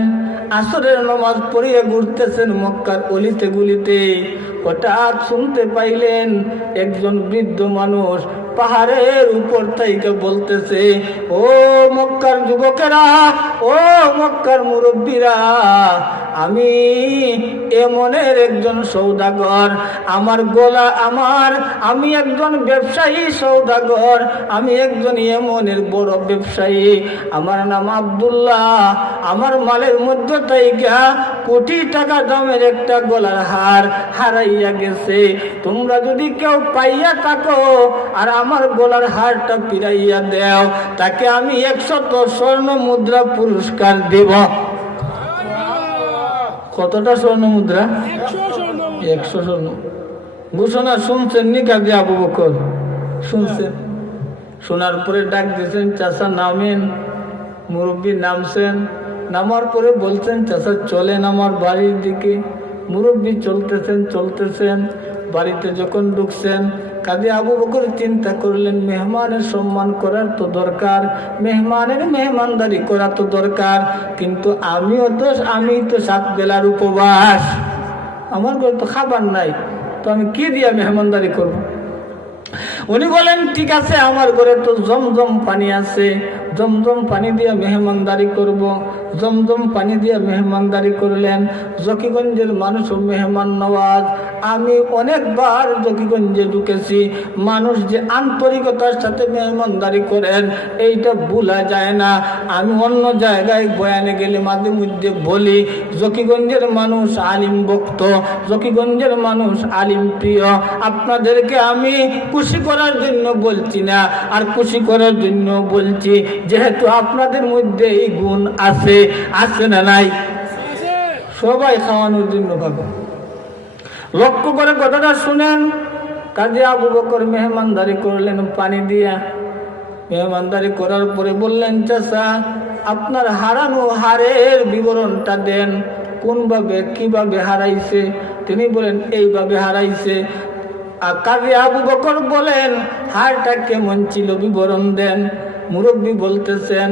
আসরের নামাজ পড়িয়ে ঘুরতেছেন মক্কার অলিতে গুলিতে, হঠাৎ শুনতে পাইলেন একজন বৃদ্ধ মানুষ পাহাড়ের উপর থেকে বলতেছে, ও মক্কার যুবকেরা, ও মক্কার মুরব্বীরা, আমি এমনের একজন সৌদাগর, আমি একজন ব্যবসায়ী সৌদাগর, আমি একজন এমনের বড় ব্যবসায়ী, আমার নাম আব্দুল্লাহ। আমার মালের মধ্যে থেকে কোটি টাকা দামের একটা গলার হার হারাইয়া গেছে। তোমরা যদি কেউ পাইয়া থাকো আর আমার গলার হারটা ফিরাইয়া দেও, তাকে আমি 100 স্বর্ণ মুদ্রা পুরস্কার দেব। কতটা স্বর্ণ মুদ্রা? 100 স্বর্ণ। ঘোষণা শুনছেন নি কাজী আবু বকর? শুনছেন। শোনার পরে ডাক দিয়েছেন, চাচা নামেন। মুরব্বী নামছেন, নামার পরে বলছেন, চাচা চলেন আমার বাড়ির দিকে। মুরব্বী চলতেছেন। বাড়িতে যখন ঢুকছেন, কাজী আবু বকর চিন্তা করলেন, মেহমানের সম্মান করার তো দরকার, মেহমানের মেহমানদারি করা তো দরকার, কিন্তু আমি তো 7 বেলার উপবাস, আমার ঘরে তো খাবার নাই, তো আমি কি দিয়া মেহমানদারি করব? উনি বলেন, ঠিক আছে, আমার ঘরে তো জমজম পানি আছে, জমজম পানি দিয়ে মেহমানদারি করব। জমজম পানি দিয়ে মেহমানদারি করলেন। জকিগঞ্জের মানুষও মেহমান নওয়াজ। আমি অনেকবার জকিগঞ্জে ঢুকেছি, মানুষ যে আন্তরিকতার সাথে মেহমানদারি করেন এইটা ভুলা যায় না। আমি অন্য জায়গায় বয়ানে গেলে মাঝে মধ্যে বলি, জকিগঞ্জের মানুষ আলিম ভক্ত, জকিগঞ্জের মানুষ আলিম প্রিয়। আপনাদেরকে আমি খুশি করার জন্য বলছি না, আর খুশি করার জন্য বলছি, যেহেতু আপনাদের মধ্যে এই গুণ আছে না নাই? সবাই খাওয়ানোর জন্য ভাবো। লক্ষ্য করে কথাটা শুনেন। কাজী আবু বকর মেহমানদারি করলেন পানি দিয়া। মেহমানদারি করার পরে বললেন, চাচা আপনার হারানো হারের বিবরণটা দেন, কোনভাবে কিভাবে হারাইছে? তিনি বলেন, এইভাবে হারাইছে। আর কাজী আবু বকর বলেন, হারটা কেমন ছিল বিবরণ দেন। মুরব্বী বলতেছেন,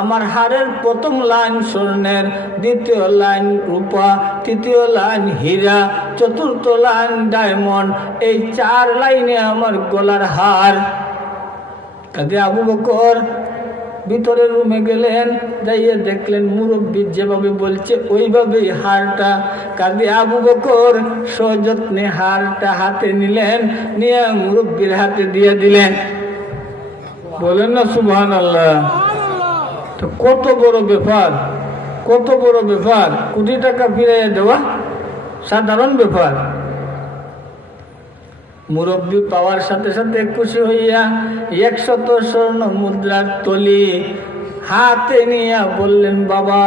আমার হারের প্রথম লাইন স্বর্ণের, দ্বিতীয় লাইন রূপা, তৃতীয় লাইন হীরা, চতুর্থ লাইন ডায়মন্ড, এই 4 লাইনে আমার গলার হার। কাজী আবু বকর ভিতরের রুমে গেলেন, যাইয়ে দেখলেন মুরব্বী যেভাবে বলছে ওইভাবেই হারটা। কাজী আবু বকর সযত্নে হারটা হাতে নিলেন, নিয়ে মুরব্বীর হাতে দিয়ে দিলেন। বলেন না সুবহানাল্লাহ। তো কত বড় ব্যাপার, কত বড় ব্যাপার! কোটি টাকা ফিরিয়ে দেওয়া সাধারণ ব্যাপার। মুরব্বী পাওয়ার সাথে সাথে খুশি হইয়া 100 স্বর্ণ মুদ্রার তলি হাতে নিয়ে বললেন, বাবা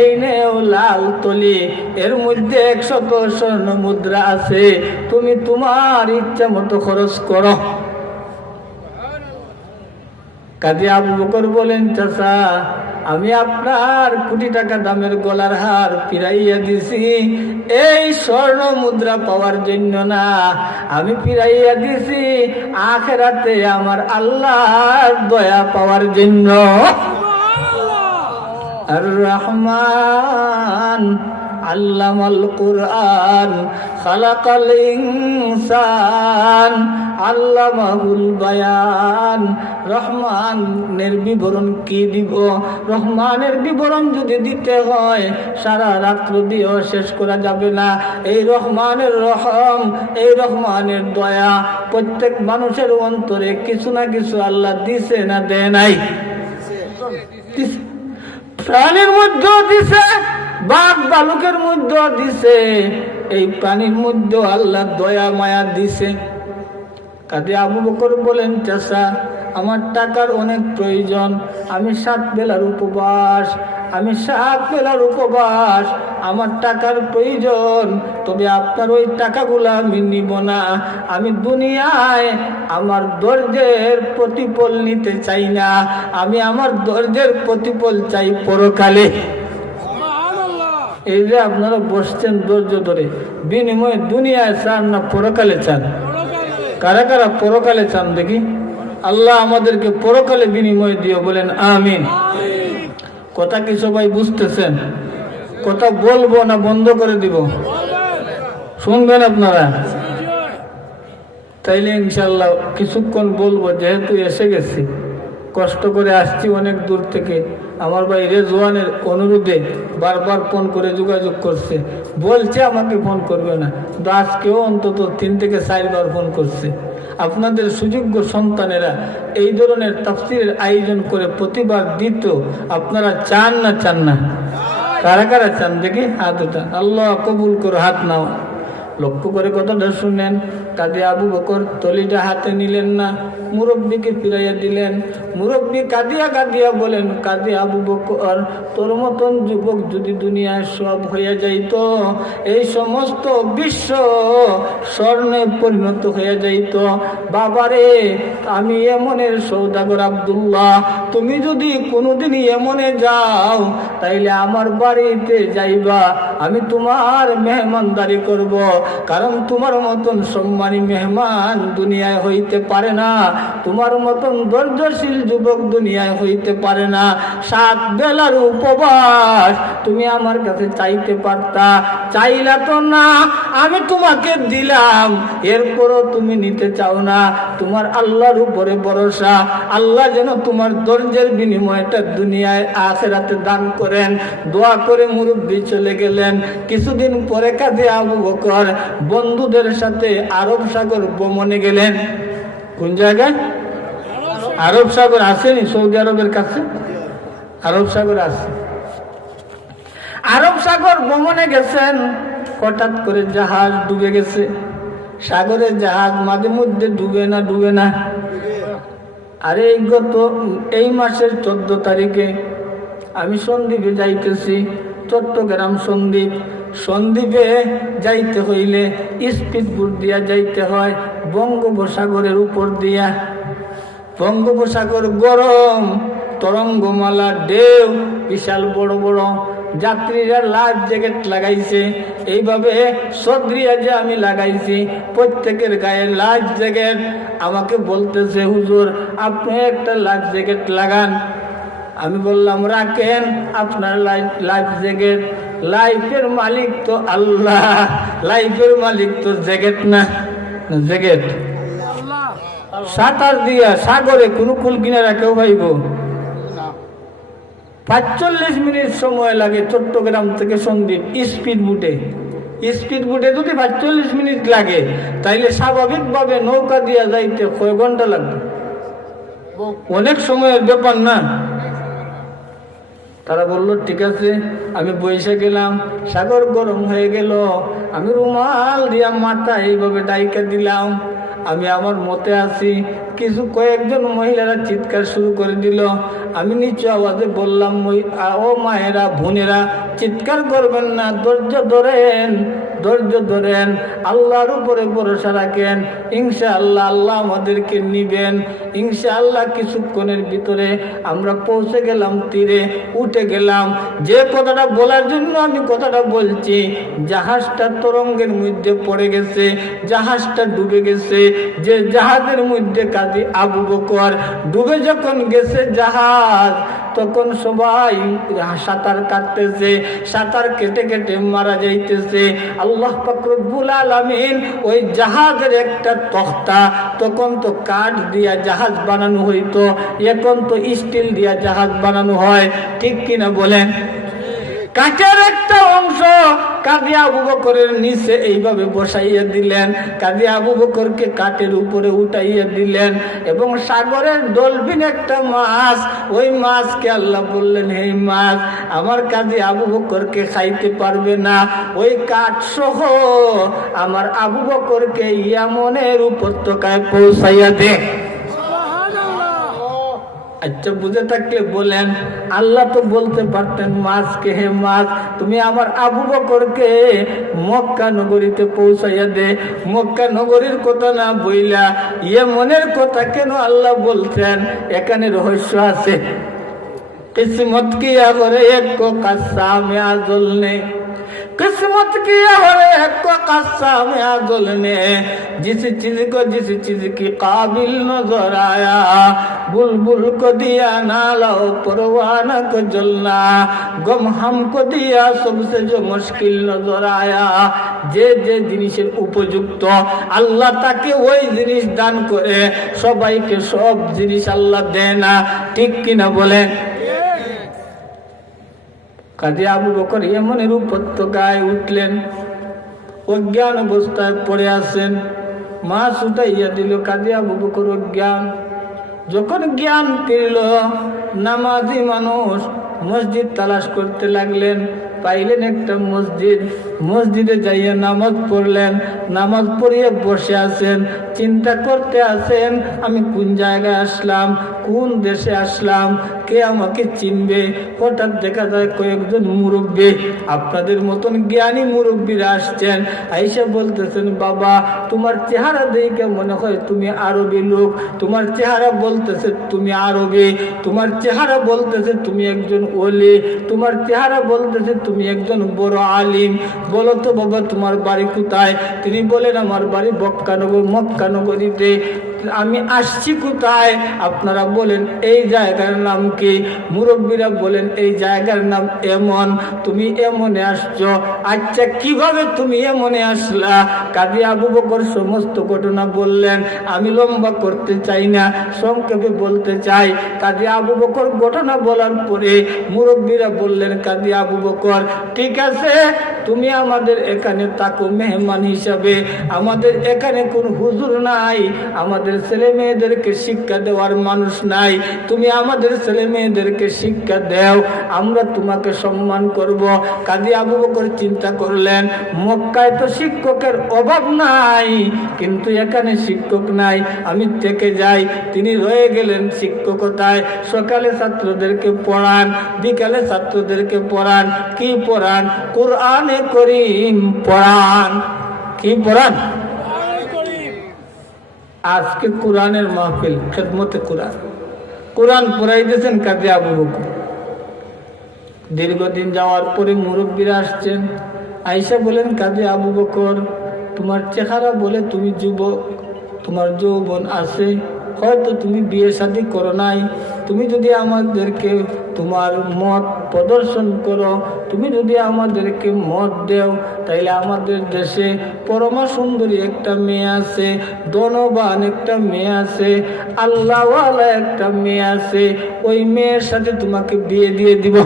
এই নেও লাল তলি, এর মধ্যে 100 স্বর্ণ মুদ্রা আছে, তুমি তোমার ইচ্ছা মতো খরচ করো। কাজী আবু বকর বলেন, চাচা আমি আপনার কোটি টাকা দামের গলার হার ফিরাইয়া দিছি এই স্বর্ণ মুদ্রা পাওয়ার জন্য না, আমি ফিরাইয়া দিছি আখিরাতে আমার আল্লাহর দয়া পাওয়ার জন্য। আর রহমান আল্লামাল কুরআন খালাকাল ইনসান আল্লামাহুল বায়ান। রহমানের বিবরণ কি দিব? রহমানের বিবরণ যদি দিতে হয় সারা রাত্র দিয়েও শেষ করা যাবে না। এই রহমানের রহম, এই রহমানের দয়া প্রত্যেক মানুষের অন্তরে কিছু না কিছু আল্লাহ দিছে না দেয় নাই? প্রাণীর মধ্যেও দিছে, বাঘ বালুকের মধ্যেও দিছে, এই প্রাণীর মধ্যেও আল্লাহ দয়া মায়া দিছে। কাজে আবু বকর বলেন, চাচা আমার টাকার অনেক প্রয়োজন, আমি 7 বেলার উপবাস, আমি 7 বেলার উপবাস, আমার টাকার প্রয়োজন, তবে আপনার ওই টাকাগুলো আমি নিব না। আমি দুনিয়ায় আমার ধৈর্যের প্রতিফল নিতে চাই না, আমি আমার ধৈর্যের প্রতিফল চাই পরকালে। এই যে আপনারা বসছেন ধৈর্য ধরে, বিনিময়ে দুনিয়ায় চান না পরকালে চান? কারা কারা পরকালে চান দেখি? আল্লাহ আমাদেরকে পরকালে বিনিময় দিও, বলেন আমিন। কথা কি সবাই বুঝতেছেন? কথা বলবো না বন্ধ করে দিব? শুনবেন আপনারা? তাইলে ইনশাল্লাহ কিছুক্ষণ বলবো, যেহেতু এসে গেছি, কষ্ট করে আসছি অনেক দূর থেকে। আমার ভাই রেজওয়ানের অনুরোধে বারবার ফোন করে যোগাযোগ করছে, বলছে আমাকে ফোন করবে না, কিন্তু আজকেও অন্তত 3 থেকে 4 বার ফোন করছে। আপনাদের সুযোগ্য সন্তানেরা এই ধরনের তাফসীরের আয়োজন করে প্রতিবার দিত, আপনারা চান না চান না? কারা কারা চান দেখি হাত উঠান। আল্লাহ কবুল করো, হাত নাও। লক্ষ্য করে কথাটা শুনেন। কাজে আবু বকর তলিটা হাতে নিলেন না, মুরব্বীকে ফিরাইয়া দিলেন। মুরব্বী কাঁদিয়া কাঁদিয়া বলেন, কাজে আবু বকর তোর মতন যুবক যদি দুনিয়ায় সব হইয়া যাইত, এই সমস্ত বিশ্ব স্বর্ণে পরিণত হইয়া যাইত। বাবারে, আমি এমনের সৌদাগর আব্দুল্লাহ, তুমি যদি কোনোদিন এমনে যাও তাইলে আমার বাড়িতে যাইবা, আমি তোমার মেহমানদারি করব, কারণ তোমার মতন সম্মানী মেহমান দুনিয়ায় হইতে পারে না, তোমার মতন ধৈর্যশীল যুবক দুনিয়ায় হইতে পারে না। 7 বেলার উপবাস তুমি আমার কাছে চাইতে পারতা, চাইলা তো না, আমি তোমাকে দিলাম, এরপরও তুমি নিতে চাও না। তোমার আল্লাহর উপরে ভরসা, আল্লাহ যেন তোমার ধৈর্যের বিনিময়টা দুনিয়ায় আখিরাতে দান করেন। দোয়া করে মুরব্বী চলে গেলেন। কিছুদিন পরে কাজে আবু বকর বন্ধুদের সাথে আরব সাগর ভ্রমণে গেলেন। কোন জায়গায়? আরব সাগর আসেনি সৌদি আরবের কাছে? আরব সাগর আছে। আরব সাগর ভ্রমণে গেছেন, হঠাৎ করে জাহাজ ডুবে গেছে। সাগরের জাহাজ মাঝে মধ্যে ডুবে না? ডুবে না? আরে এই মাসের 14 তারিখে আমি সন্দ্বীপে যাইতেছি, চট্টগ্রাম সন্দ্বীপ। সন্দ্বীপে যাইতে হইলে স্পিড বোট দিয়া যাইতে হয়, বঙ্গোপসাগরের উপর দিয়া। বঙ্গোপসাগর গরম, তরঙ্গমালা ঢেউ বিশাল বড় বড়, যাত্রীরা লাইফ জ্যাকেট লাগাইছে। এইভাবে সদরিয়া যে আমি লাগাইছি, প্রত্যেকের গায়ে লাইফ জ্যাকেট। আমাকে বলতেছে, হুজুর আপনি একটা লাইফ জ্যাকেট লাগান। আমি বললাম, রাখেন আপনার লাইফ জ্যাকেট, লাইফের মালিক তো আল্লাহ, লাইফের মালিক তো জ্যাকেট না। জ্যাকেট সাঁতার দিয়া সাগরে কোনো কুল কিনারা কেউ পাইব? 45 মিনিট সময় লাগে চট্টগ্রাম থেকে সন্দ্বীপ স্পিড বুটে। স্পিড বুটে যদি 45 মিনিট লাগে, তাইলে স্বাভাবিকভাবে নৌকা দিয়া যাইতে কয় ঘন্টা লাগবে? অনেক সময়ের ব্যাপার না? তারা বলল ঠিক আছে। আমি বসে গেলাম, সাগর গরম হয়ে গেল, আমি রুমাল দিয়া মাথা এইভাবে ডাইকা দিলাম। আমি আমার মতে আছি, কয়েকজন মহিলারা চিৎকার শুরু করে দিল। আমি নিচু আওয়াজে বললাম, ও মায়েরা বোনেরা চিৎকার করবেন না, ধৈর্য ধরেন, ধৈর্য ধরেন, আল্লাহর উপরে ভরসা রাখেন, ইনশাআল্লাহ আল্লাহ আমাদেরকে নিবেন। ইনশাআল্লাহ কিছুক্ষণের ভিতরে আমরা পৌঁছে গেলাম, তীরে উঠে গেলাম। যে কথাটা বলার জন্য আমি কথাটা বলছি, জাহাজটা তরঙ্গের মধ্যে পড়ে গেছে, জাহাজটা ডুবে গেছে। যে জাহাজের মধ্যে কাজী আবু বকর ডুবে যখন গেছে জাহাজ, তখন সবাই সাঁতার কাটতেছে, সাঁতার কেটে কেটে মারা যাইতেছে। আল্লাহ পাক রব্বুল আলামিন ওই জাহাজের একটা তক্তা, তখন তো কাঠ দিয়া জাহাজ বানানো হইতো, এখন তো স্টিল দিয়া জাহাজ বানানো হয়, ঠিক কিনা বলেন? কাঠের একটা অংশ কাজী আবু বকরের নিচে এইভাবে বসাইয়া দিলেন, কাজী আবু বকরকে কাঠের উপরে উঠাইয়া দিলেন। এবং সাগরের ডলফিন একটা মাছ, ওই মাছকে আল্লাহ বললেন, হে মাছ, আমার কাজী আবু বকরকে খাইতে পারবে না, ওই কাঠ সহ আমার আবু বকরকে ইয়ামনের উপত্যকায় পৌঁছাইয়া দে। আচ্ছা, বুঝে থাকলে বলেন, আল্লাহ তো বলতে পারতেন মাছকে, হে মাছ, তুমি আমার আবু বকরকে মক্কা নগরীতে পৌঁছাইয়া দে। মক্কা নগরীর কথা না বইলা ইয়েমনের কথা কেন আল্লাহ বলছেন? এখানে রহস্য আছে। কিসমত কিয়া করে এক কাসা মে আজল নে, किस्मत किया है को कस्सा में आजल ने, जिस चीज की काबिल नजर आया, बुलबुल को दिया नाला परवाना को जलना, गम हमको दिया सबसे जो मुश्किल नजर आया। যে যে জিনিসের উপযুক্ত আল্লাহ তাকে ওই জিনিস দান করে, সবাইকে সব জিনিস আল্লাহ দেয় না, ঠিক কিনা বলেন? কাজী আবু বকর ইয়েমেনের উপত্যকায় উঠলেন, অজ্ঞান অবস্থায় পড়ে আছেন। মাছ উঠাইয়া দিল, কাজী আবু বকর অজ্ঞান। যখন জ্ঞান ফিরল, নামাজি মানুষ মসজিদ তালাশ করতে লাগলেন। পাইলেন একটা মসজিদ, মসজিদে যাইয়া নামাজ পড়লেন। নামাজ পড়িয়ে বসে আছেন, চিন্তা করতে আছেন, আমি কোন জায়গায় আসলাম, কোন দেশে আসলাম, কে আমাকে চিনবে? হঠাৎ দেখা যায় কয়েকজন মুরব্বী, আপনাদের মতন জ্ঞানী মুরব্বীরা আসছেন। আইসা বলতেছেন, বাবা, তোমার চেহারা দেখে মনে হয় তুমি আরবি লোক, তোমার চেহারা বলতেছে তুমি আরবি, তোমার চেহারা বলতেছে তুমি একজন ওলি, তোমার চেহারা বলতেছে তুমি একজন বড় আলিম। বলো তো বাবা, তোমার বাড়ি কোথায়? তিনি বলেন, আমার বাড়ি মক্কা নগরীতে। আমি আসছি কোথায়? আপনারা বলেন এই জায়গার নাম কি? মুরব্বীরা বলেন এই জায়গার নাম এমন। তুমি এমনে আসছো? আচ্ছা, কিভাবে তুমি এমনে আসলা? কাজী আবু বকর সমস্ত ঘটনা বললেন। আমি লম্বা করতে চাই না, সংক্ষেপে বলতে চাই। কাজী আবু বকর ঘটনা বলার পরে মুরব্বীরা বললেন, কাজী আবু বকর, ঠিক আছে, তুমি আমাদের এখানে থাকো মেহমান হিসাবে। আমাদের এখানে কোন হুজুর নাই, আমাদের ছেলে মেয়েদেরকে শিক্ষা দেওয়ার মানুষ নাই, তুমি আমাদের ছেলে মেয়েদেরকে শিক্ষা দাও, আমরা তোমাকে সম্মান করব। কাজী আবু বকর চিন্তা করলেন, মক্কায় তো শিক্ষকের অভাব নাই, কিন্তু এখানে শিক্ষক নাই, আমি থেকে যাই। তিনি রয়ে গেলেন শিক্ষকতায়। সকালে ছাত্রদেরকে পড়ান, বিকালে ছাত্রদেরকে পড়ান। কি পড়ান? কোরআনে করিম পড়ান। কি পড়ান? আজকে কোরআনের মাহফিল, খেদমতে কোরআন, কোরআন পড়াইতেছেন কাজী আবু বকর। দীর্ঘদিন যাওয়ার পরে মুরব্বীরা আসছেন, আয়েশা বলেন, কাজী আবু বকর, তোমার চেহারা বলে তুমি যুবক, তোমার যৌবন আছে, হয়তো তুমি বিয়ে শাদী করো নাই। তুমি যদি আমাদেরকে তোমার মত প্রদর্শন করো, তুমি যদি আমাদেরকে মত দেও, তাইলে আমাদের দেশে পরমা সুন্দরী একটা মেয়ে আছে, ধনবান একটা মেয়ে আছে, আল্লাহওয়ালা একটা মেয়ে আছে, ওই মেয়ের সাথে তোমাকে বিয়ে দিয়ে দিব।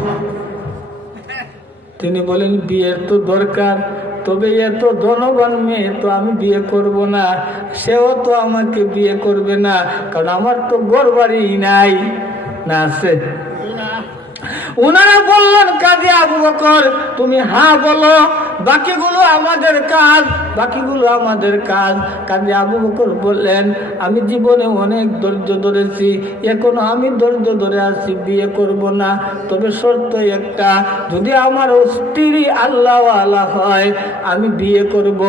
তিনি বলেন, বিয়ের তো দরকার, তবে এত ধনবান মেয়ে তো আমি বিয়ে করব না, সেও তো আমাকে বিয়ে করবে না, কারণ আমার তো ঘর বাড়ি নাই। না আছে? উনারা বললেন, কাজী আবু বকর, তুমি হ্যাঁ বলো, বাকিগুলো আমাদের কাজ, বাকিগুলো আমাদের কাজ। কাজী আবু বকর বললেন, আমি জীবনে অনেক ধৈর্য ধরেছি, এখনো আমি ধৈর্য ধরে আছি, বিয়ে করব না। তবে শর্ত একটা, যদি আমার স্ত্রী আল্লাহওয়ালা হয় আমি বিয়ে করব,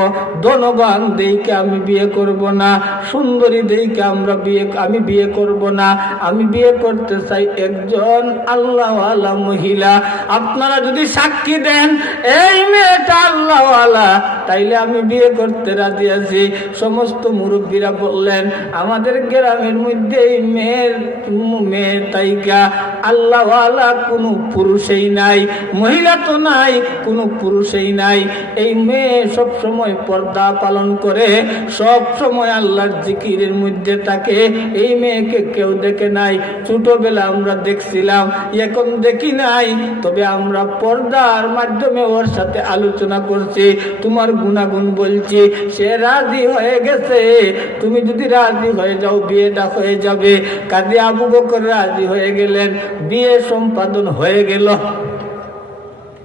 ধনবান দেইকে আমি বিয়ে করব না, সুন্দরী দেইকে আমি বিয়ে করব না। আমি বিয়ে করতে চাই একজন আল্লাহওয়ালা মহিলা। আপনারা যদি সাক্ষী দেন এই মেয়েটা আল্লাহওয়ালা, তাইলে আমি বিয়ে করতে রাজি আছি। সমস্ত মুরব্বীরা বললেন, আমাদের গ্রামের মধ্যে এই মেয়ে তাইকা আল্লাহওয়ালা কোনো পুরুষই নাই, মহিলা তো নাই, কোনো পুরুষই নাই। এই মেয়ে সব সময় পর্দা পালন করে, সব সময় আল্লাহর জিকিরের মধ্যে থাকে। এই মেয়েকে কেউ দেখে নাই, ছোটবেলা আমরা দেখছিলাম, এখন দেখি নাই। তবে আমরা পর্দার মাধ্যমে ওর সাথে আলোচনা করছি, তোমার গুণাগুণ বলছি, সে রাজি হয়ে গেছে। তুমি যদি রাজি হয়ে যাও বিয়েটা হয়ে যাবে। কাজী আবু বকর রাজি হয়ে গেলেন, বিয়ে সম্পাদন হয়ে গেল।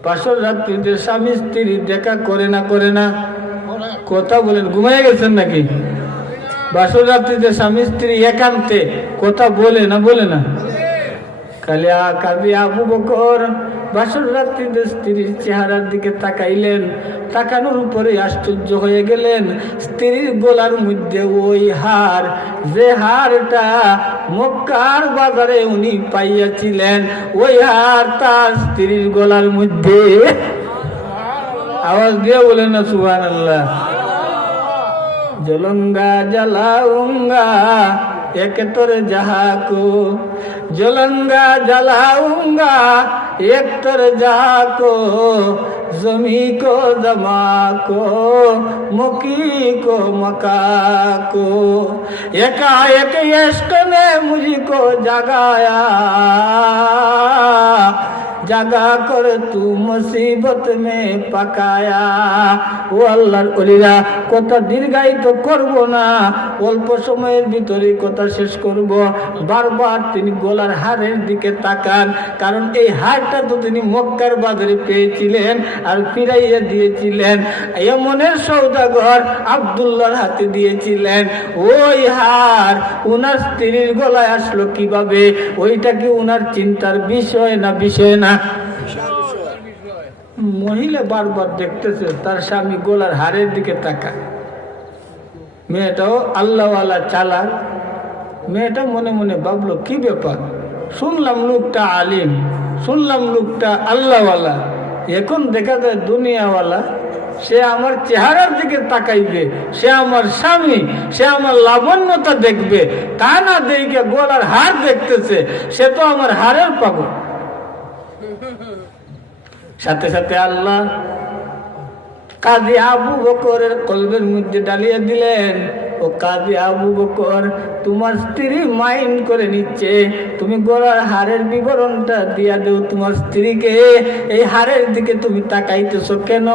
পাশের রাত্রিতে স্বামী স্ত্রী দেখা করে না করে না? কথা বলেন, ঘুমিয়ে গেছেন নাকি? বাসর রাত্রিতে স্বামী স্ত্রী একান্তে কথা বলে না বলে না? কাজী আবু বকর বাসর রাত্রিতে স্ত্রীর চেহারার দিকে তাকাইলেন, তাকানোর উপরে আশ্চর্য হয়ে গেলেন। স্ত্রীর গলার মধ্যে ওই হার, যে হারটা মক্কার বাজারে উনি পাইয়াছিলেন, ওই হার তার স্ত্রীর গলার মধ্যে। আওয়াজ দিয়ে বলেন না সুবহানাল্লাহ। জলঙ্গা জলাউঙ্গা एक तर जहा को, जलंगा जलाऊंगा एक तर जहा को, जमी को जमा को, मुकी को मका को। एकाएक इश्क ने मुझको जगाया, जगा कर तू मुसीबत में पकाया। ও আল্লাহর ওলিরা, কথা দীর্ঘায়িত করব না, অল্প সময়ের ভিতরে কথা শেষ করব। বারবার তিনি গলার হারের দিকে তাকান, কারণ এই হারটা তো তিনি মক্কার বাজারে পেয়েছিলেন আর ফিরাইয়া দিয়েছিলেন, এমনের সওদাগর আব্দুল্লাহর হাতে দিয়েছিলেন। ওই হার উনার স্ত্রীর গলায় আসলো কিভাবে? ওইটা কি উনার চিন্তার বিষয় না? বিষয় না। মহিলা বারবার দেখতেছে তার স্বামী গলার হারের দিকে তাকায়। মেয়েটাও আল্লাহওয়ালা চালাক। মেয়েটা মনে মনে ভাবলো, কি ব্যাপার, শুনলাম লোকটা আলিম, শুনলাম লোকটা আল্লাহওয়ালা, এখন দেখা যায় দুনিয়াওয়ালা। সে আমার চেহারার দিকে তাকাইবে, সে আমার স্বামী, সে আমার লাবণ্যতা দেখবে, তা না দেখে গলার হার দেখতেছে, সে তো আমার হারের পাগল। সাথে সাথে আল্লাহ কাজী আবু বকরের কলবের মধ্যে ডালিয়ে দিলেন, ও কাজী আবু বকর, তোমার স্ত্রী মাইন্ড করে নিচ্ছে, তুমি গলার হারের বিবরণটা দিয়া দেও তোমার স্ত্রীকে। এই হারের দিকে তুমি তাকাইতেছো কেন?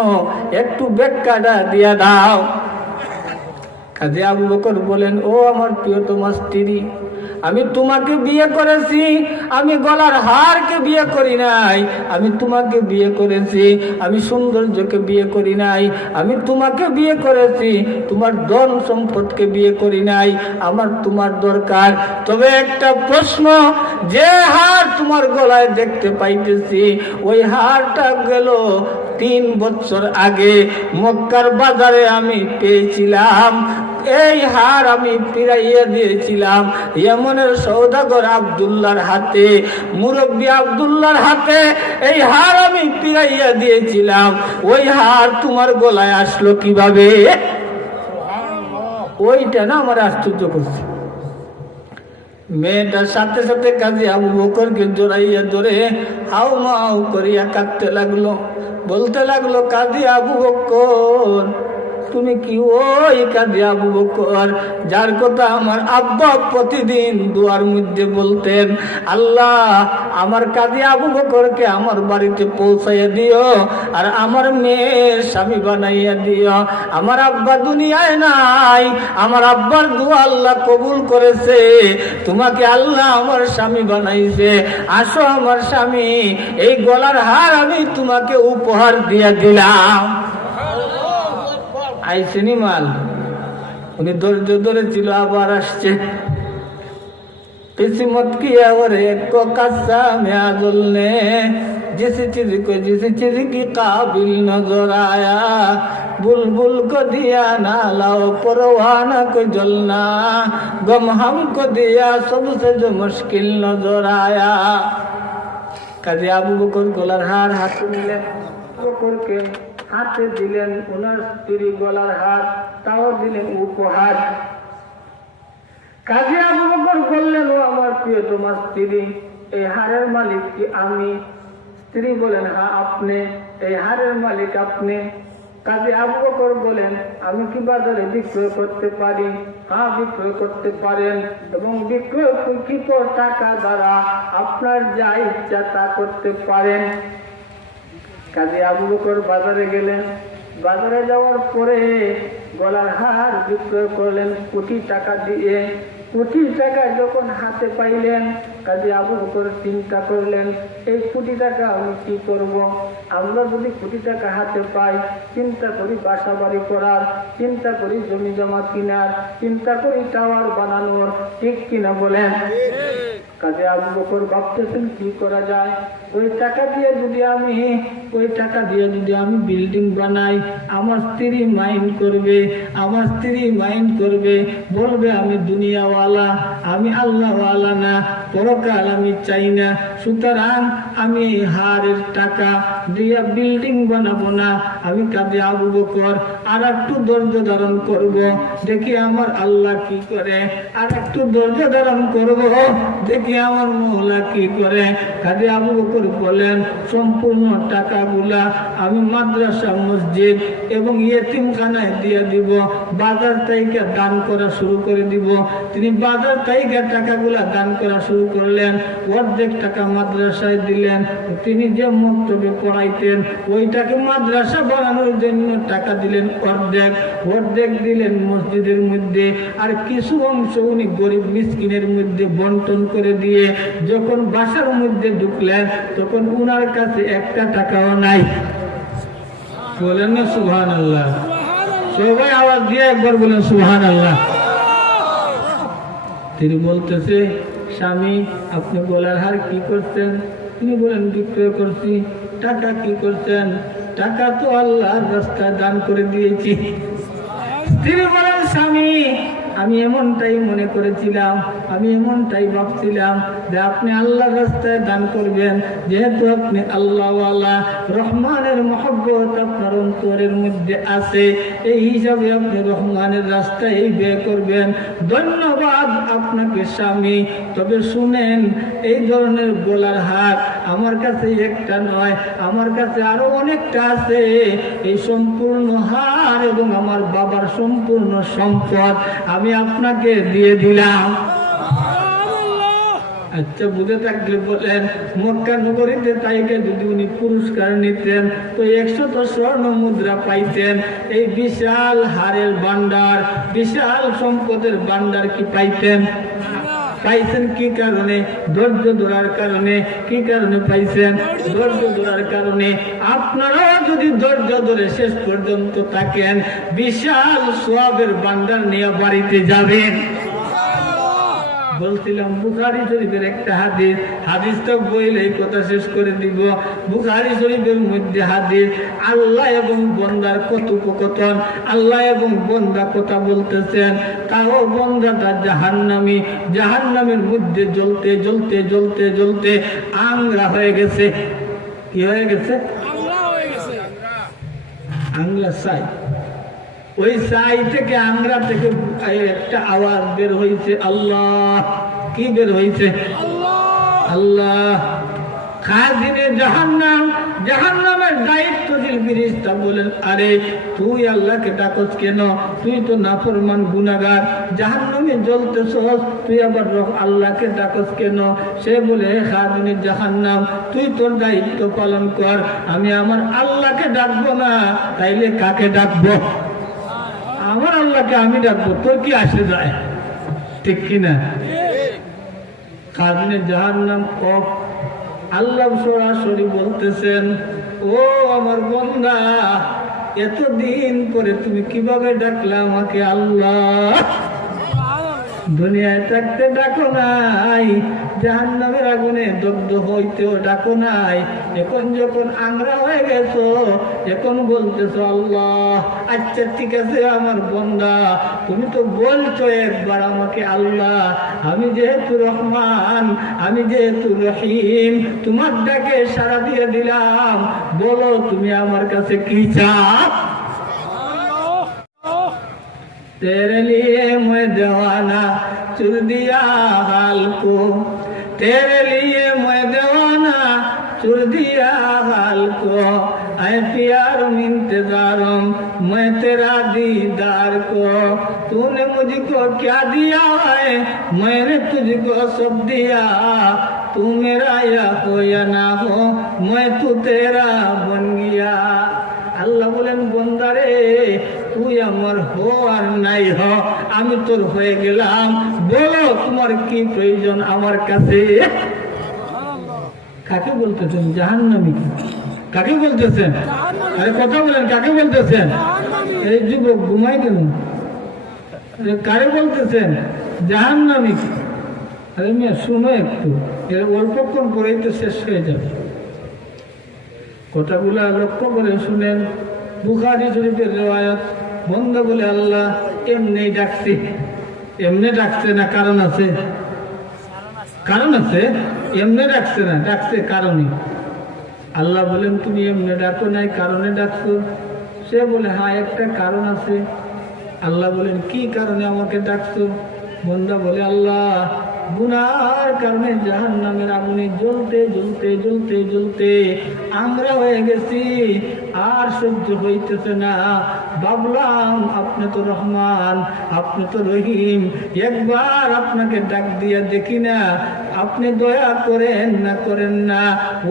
একটু ব্যাখ্যাটা দিয়া দাও। কাজী আবু বকর বলেন, ও আমার প্রিয় তোমার স্ত্রী, আমি তোমাকে বিয়ে করেছি, আমি গলার হারকে বিয়ে করি নাই। আমি তোমাকে বিয়ে করেছি, আমি সৌন্দর্যকে বিয়ে করি নাই। আমি তোমাকে বিয়ে করেছি, তোমার ধন সম্পদকে বিয়ে করি নাই। আমার তোমার দরকার। তবে একটা প্রশ্ন, যে হার তোমার গলায় দেখতে পাইতেছি, ওই হারটা গেল 3 বছর আগে মক্কার বাজারে আমি পেয়েছিলাম। এই হার আমি ফিরাইয়া দিয়েছিলাম ইয়েমেনের সওদাগর আব্দুল্লাহর হাতে, মুরব্বী আব্দুল্লাহর হাতে। এই হার আমি ফিরাইয়া দিয়েছিলাম, ওই হার তোমার গলায় আসলো কিভাবে? ওইটা না আমার আশ্চর্য করছে। মেয়েটার সাথে সাথে কাজী আবু বকরকে জড়াইয়া ধরে হাউ মাউ করিয়া কাঁদতে লাগলো, বলতে লাগলো, কাজী আবু বকর, তুমি কি ওই কাজী আবু বকর যার কথা আমার আব্বা প্রতিদিন দুয়ার মধ্যে বলতেন, আল্লাহ আমার কাজী আবু বকরকে আমার বাড়িতে পৌঁছাইয়া দিও আর আমার মেয়ের স্বামী বানাইয়া দিও। আমার আব্বা দুনিয়ায় নাই, আমার আব্বার দোয়া আল্লাহ কবুল করেছে, তোমাকে আল্লাহ আমার স্বামী বানাইছে, আসো আমার স্বামী, এই গলার হার আমি তোমাকে উপহার দিয়া দিলাম। আইসেনি মাল, উনি ধৈর্য ধরেছিল, আবার আসছে। किस्मत किया और एक को कस्सा में आजुल ने जिस चीज की काबिल नजर आया, बुलबुल को दिया ना लाओ परवाना को जलना, गम हमको दिया सबसे जो मुश्किल नजर आया। কাজী আবু বকর গলার হার হাতে নিলেন, বকরকে হাতে দিলেন ওনার স্ত্রী গলার হার, তাও দিলেন উপহার। কাজী আবু বকর বললেন, ও আমার প্রিয় তোমার স্ত্রী, এই হারের মালিক কি আমি? স্ত্রী বলেন, হ্যাঁ আপনি, এই হারের মালিক আপনি। কাজী আবু বকর বলেন, আমি কি বাজারে বিক্রয় করতে পারি? হ্যাঁ বিক্রয় করতে পারেন, এবং বিক্রয়কৃত টাকা দ্বারা আপনার যা ইচ্ছা তা করতে পারেন। কাজী আবু বকর বাজারে গেলেন, বাজারে যাওয়ার পরে গলার হার বিক্রয় করলেন কোটি টাকা দিয়ে। কোটি টাকা যখন হাতে পাইলেন, কাজী আবু বকর চিন্তা করলেন, এই কোটি টাকা আমি কি করব? আমরা যদি কোটি টাকা হাতে পাই, চিন্তা করি বাসা বাড়ি করার, চিন্তা করি জমি জমা কেনার, চিন্তা করি টাওয়ার বানানোর, ঠিক কিনা বলেন? কাজী আবু বকর ভাবতেছেন কি করা যায়। ওই টাকা দিয়ে যদি আমি বিল্ডিং বানাই, আমার স্ত্রী মাইন্ড করবে, বলবে আমি দুনিয়াওয়ালা, আমি আল্লাহওয়ালা না, পরকাল আমি চাই না। সুতরাং আমি হারের টাকা দিয়ে বিল্ডিং বানাবো না। আমি কাজী আবু বকর আর একটু ধৈর্য ধারণ করব, দেখি আমার আল্লাহ কি করে। আর একটু ধৈর্য ধারণ করব, দেখি আমার মওলা কি করে। কাজী আবু বকর বলেন, সম্পূর্ণ টাকাগুলা আমি মাদ্রাসা, মসজিদ এবং ইয়েতিমখানায় দিয়ে দিব, বাজার থেকে দান করা শুরু করে দিব। তিনি বাজার থেকে টাকাগুলা দান করা শুরু করলেন। অর্ধেক টাকা মাদ্রাসায় দিলেন, তিনি যে মক্তবে পড়াইতেন ওইটাকে মাদ্রাসা বানানোর জন্য টাকা দিলেন অর্ধেক দিলেন মসজিদের মধ্যে, আর কিছু অংশ উনি গরিব মিসকিনের মধ্যে বন্টন করে দিয়ে যখন বাসার মধ্যে ঢুকলেন, তখন উনার কাছে একটা টাকাও নাই। বলেন না সুবহানাল্লাহ? সবাই আওয়াজ দিয়ে একবার বলেন সুবহানাল্লাহ। তিনি বলতেছে, স্বামী আপনি গলার হার কি করছেন? তিনি বলেন, বিক্রয় করছি। টাকা কি করছেন? টাকা তো আল্লাহর রাস্তায় দান করে দিয়েছি। তিনি বলেন, স্বামী আমি এমনটাই মনে করেছিলাম, আমি এমনটাই ভাবছিলাম যে আপনি আল্লাহর রাস্তায় দান করবেন, যেহেতু আপনি আল্লাহওয়ালা, রহমানের মহব্বত আপনার অন্তরের মধ্যে আছে, এই হিসাবে আপনি রহমানের রাস্তায় ব্যয় করবেন। ধন্যবাদ আপনাকে স্বামী। তবে শুনেন, এই ধরনের গলার হার আমার কাছে একটা নয়, আমার কাছে আরো অনেকটা আছে। এই সম্পূর্ণ হার এবং আমার বাবার সম্পূর্ণ সম্পদ আমি আপনাকে দিয়ে দিলাম। আচ্ছা, বুঝে থাকলে বলেন, মক্কা নগরীতে তাইকে যদি উনি পুরস্কার নিতেন তো 100 স্বর্ণ মুদ্রা পাইতেন। এই বিশাল হারের ভান্ডার, বিশাল সম্পদের ভান্ডার কি পাইতেন? পাইছেন কি কারণে? ধৈর্য ধরার কারণে। কি কারণে পাইছেন? ধৈর্য ধরার কারণে। আপনারাও যদি ধৈর্য ধরে শেষ পর্যন্ত থাকেন, বিশাল সওয়াবের ভান্ডার নিয়ে বাড়িতে যাবেন। বলছিলাম বুখারী শরীফের একটা হাদিস তো বইলে কথা শেষ করে দিব। বুখারী শরীফের মধ্যে হাদিস, আল্লাহ এবং বান্দার কথোপকথন। আল্লাহ এবং বান্দা কথা বলতেছেন, তাও বান্দাটা জাহান্নামের মধ্যে জ্বলতে জ্বলতে জ্বলতে জ্বলতে আংরা হয়ে গেছে। কি হয়ে গেছে? আংরা ছাই। ওই ছাই থেকে, আংরা থেকে একটা আওয়াজ বের হয়েছে, আল্লাহ। কি বের হয়েছে? আল্লাহ। খাজিনে জাহান্নামের দায়িত্বশীল ফেরেশতা বলেন, আরে তুই আল্লাহকে ডাকছ কেন? তুই তো নাফরমান গুনাহগার, জাহান্নামে জ্বলতেছস, তুই আবার আল্লাহকে ডাকছ কেন? সে বলে, খাজিনে জাহান্নাম, তুই তোর দায়িত্ব পালন কর, আমি আমার আল্লাহকে ডাকবো না, তাইলে কাকে ডাকবো? আমার আল্লাহকে আমি ডাকবো, তোর কি আসে যায়? ঠিক কিনা? খাজিনে জাহান্নাম কফ। আল্লাহ সরাসরি বলতেছেন, ও আমার বান্দা, এতদিন পরে তুমি কিভাবে ডাকলে আমাকে আল্লাহ? দুনিয়ায় থাকতে ডাকো নাই, জাহান্নামের আগুনে দগ্ধ হইতেও ডাকো নাই। এখন যখন আংরা হয়ে গেছো, এখন বলতেছো আল্লাহ। আচ্ছা ঠিক আছে আমার বান্দা, তুমি তো বলছো একবার আমাকে আল্লাহ। আমি যেহেতু রহমান, আমি যেহেতু রহিম, তোমার ডাকে সাড়া দিয়ে দিলাম। বলো তুমি আমার কাছে কি চাও? तेरे लिए मैं दीवाना चुर दिया हाल को, तेरे लिए मैं दीवाना चुर दिया हाल को, ऐ प्यार इंतजारों मैं तेरा दीदार को, तूने मुझको क्या दिया है मैंने तुझको सब दिया, तू मेरा या हो या ना हो मैं तू तेरा बन गया। আল্লাহ বলেন বন্দারে তুই আমার হো আর নাই হ, আমি তোর হয়ে গেলাম। বলো তোমার কি প্রয়োজন আমার কাছে? কাকে বলতেছেন? জাহান্নামী। কাকে বলতেছেন? আরে কথা বলেন, কাকে বলতেছেন? এই যুবক ঘুমাই কেন? কারে বলতেছেন? জাহান্নামী। আরে মেয়ে শুনো একটু, এর অল্পক্ষণ পরেই তো শেষ হয়ে যাবে। কথাগুলা লক্ষ্য করে শুনেন। বুখারী শরীফের রিওয়ায়াত। বন্দা বলে আল্লাহ এমনি ডাকছি। এমনি ডাকছে না কারণ আছে? কারণ আছে। এমনি ডাকছে না, ডাকছে কারণে। আল্লাহ বলেন তুমি এমনি ডাকো নাই, কারণে ডাকছো। সে বলে হ্যাঁ একটা কারণ আছে। আল্লাহ বলেন কি কারণে আমাকে ডাকছো? বন্দা বলে আল্লাহ গুনার কারণে জাহান্নামের আগুনে জ্বলতে জ্বলতে জ্বলতে জ্বলতে আমরা হয়ে গেছি, আর সহ্য হইতেছে না। ভাবলাম আপনি তো রহমান, আপনি তো রহিম, একবার আপনাকে ডাক দিয়া দেখি না, আপনি দয়া করেন না করেন না।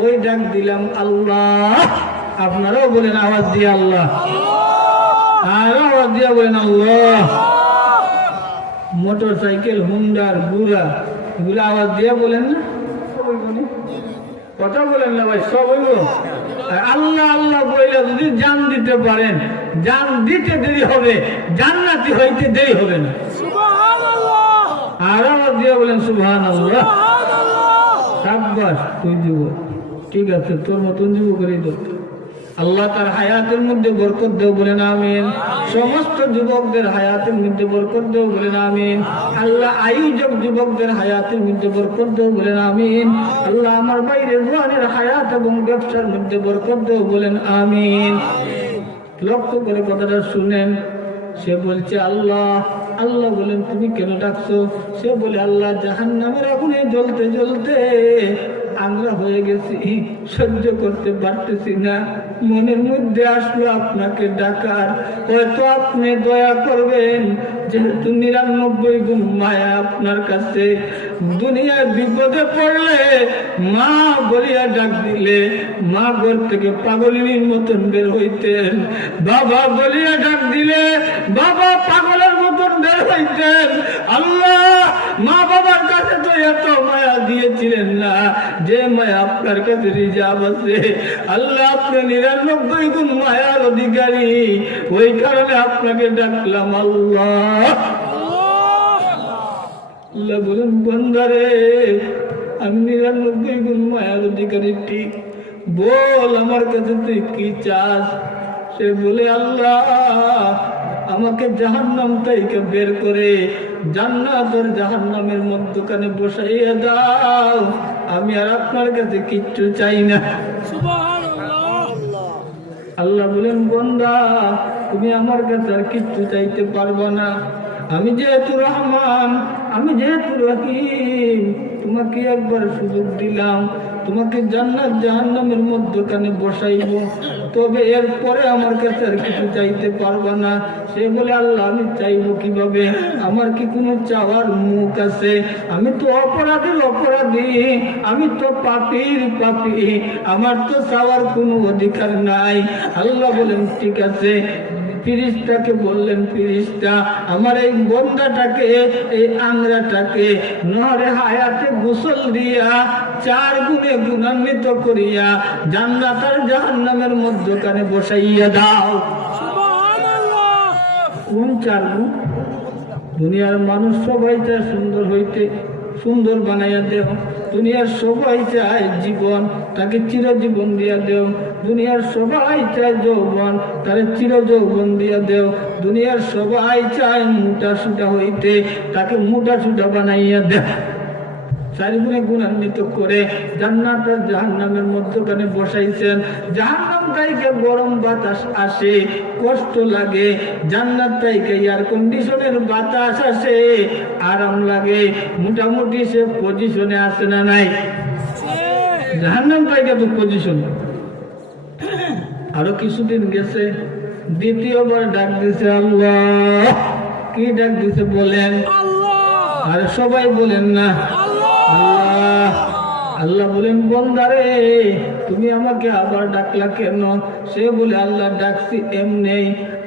ওই ডাক দিলাম আল্লাহ। আপনারাও বলেন আওয়াজ দিয়ে আল্লাহ, আর আওয়াজ দিয়া বলেন আল্লাহ। মোটর সাইকেল, হুন্ডার, গুড়া, এগুলো আওয়াজ দিয়ে বলেন না? কথা বলেন না ভাই, সব হইব। আল্লাহ আল্লাহ বইলে যদি জান দিতে পারেন, জান দিতে দেরি হবে, জান্নাতি হইতে দেরি হবে না। আর আওয়াজ দিয়ে বলেন সুবহানাল্লাহ। সাব্বাস, তুই যুবক, ঠিক আছে, তোর মতন যুবকেরই দরকার। আল্লাহ তার হায়াতের মধ্যে বরকত দেও বলেন আমিন। সমস্ত যুবকদের হায়াতের মধ্যে বরকত দেও বলেন আমিন। আল্লাহ আয়োজক যুবকদের হায়াতের মধ্যে বরকত দেও বলেন আমিন। আল্লাহ আমার বাইরে জওয়ানের হায়াত এবং ব্যবসার মধ্যে বরকত দেও বলেন আমিন। লক্ষ্য করে কথাটা শুনেন। সে বলছে আল্লাহ। আল্লাহ বলেন তুমি কেন ডাকছো? সে বলে আল্লাহ জাহান্নামের আগুনে জ্বলতে জ্বলতে আমরা হয়ে গেছি, সহ্য করতে পারতেছি না। মনের মধ্যে আসলো আপনাকে ডাকার, হয়তো আপনি দয়া করবেন। যেহেতু 99 গুণ মায়া আপনার কাছে, দুনিয়ার বিপদে পড়লে মা বলিয়া ডাক দিলে মা ঘর থেকে পাগলিনীর মতন বের হইতেন, বাবা বলিয়া ডাক দিলে বাবা পাগলের মতন বের হইতেন। আল্লাহ মা বাবার কাছে তো এত মায়া দিয়েছিলেন না যে মায়া আপনার কাছে রিজার্ভ আছে। আল্লাহ আপনি 99 গুণ মায়ার অধিকারী, ওই কারণে আপনাকে ডাকলাম আল্লাহ। আল্লাহ বলেন বান্দারে আমি 99 গুণ মায়ার অধিকারী, ঠিক বল আমার কাছে তুই কি চাস? সে বলে আল্লাহ আমাকে জাহান্নাম থেকে বের করে জান্নাত আর জাহান্নামের মধ্যখানে বসাইয়া দাও, আমি আর আপনার কাছে কিচ্ছু চাই না। আল্লাহ বলেন বান্দা তুমি আমার কাছে আর কিচ্ছু চাইতে পারবে না। আমি যেহেতু রহমান, আমি যেহেতু রহিম, তোমাকে একবার সুযোগ দিলাম, তোমাকে জান্নাত জাহান্নামের মধ্যখানে বসাইব, তবে এরপরে আমার কাছে আর কিছু চাইতে পারবা না। সে বলে আল্লাহ আমি চাইবো কিভাবে? আমার কি কোনো চাওয়ার মুখ আছে? আমি তো অপরাধের অপরাধী, আমি তো পাপীর পাপী, আমার তো চাওয়ার কোনো অধিকার নাই। আল্লাহ বলেন ঠিক আছে। ফিরিস্তাকে বললেন ফিরিস্তা আমার এই বন্দাটাকে, এই আংরাটাকে নহরে হায়াতে গোসল দিয়া 4 গুণে গুণান্বিত করিয়া জান্নাত আর জাহান্নামের মধ্যখানে বসাইয়া দাও। কোন 4 গুণ? দুনিয়ার মানুষ সবাই চায় সুন্দর হইতে, সুন্দর বানাইয়া দেও। দুনিয়ার সবাই চায় জীবন, তাকে চিরজীবন দিয়া দেও। দুনিয়ার সবাই চায় যৌবন, তারে চিরযৌবন দিয়া দেও। দুনিয়ার সবাই চায় মোটা সুটা হইতে, তাকে মোটা সুটা বানাইয়া দেও। 4 গুণে গুণান্বিত করে জান্নাত আর জাহান্নামের মধ্যখানে বসাইছেন। জাহান্নাম থেকে গরম বাতাস আসে, কষ্ট লাগে। জান্নাত থেকে এয়ার কন্ডিশনের বাতাস আসে, আরাম লাগে। মোটামুটি সে পজিশনে আসে না নাই? জাহান্নাম থেকে তো পজিশন। আরো কিছুদিন গেছে, দ্বিতীয়বার ডাক দিছে আল্লাহ। কি ডাক দিছে বলেন? আর সবাই বলেন না আল্লাহ। আল্লাহ বলেন, বন্দারে তুমি আমাকে আবার ডাকলা কেন? সে বলে, আল্লাহ ডাকছি এমনি।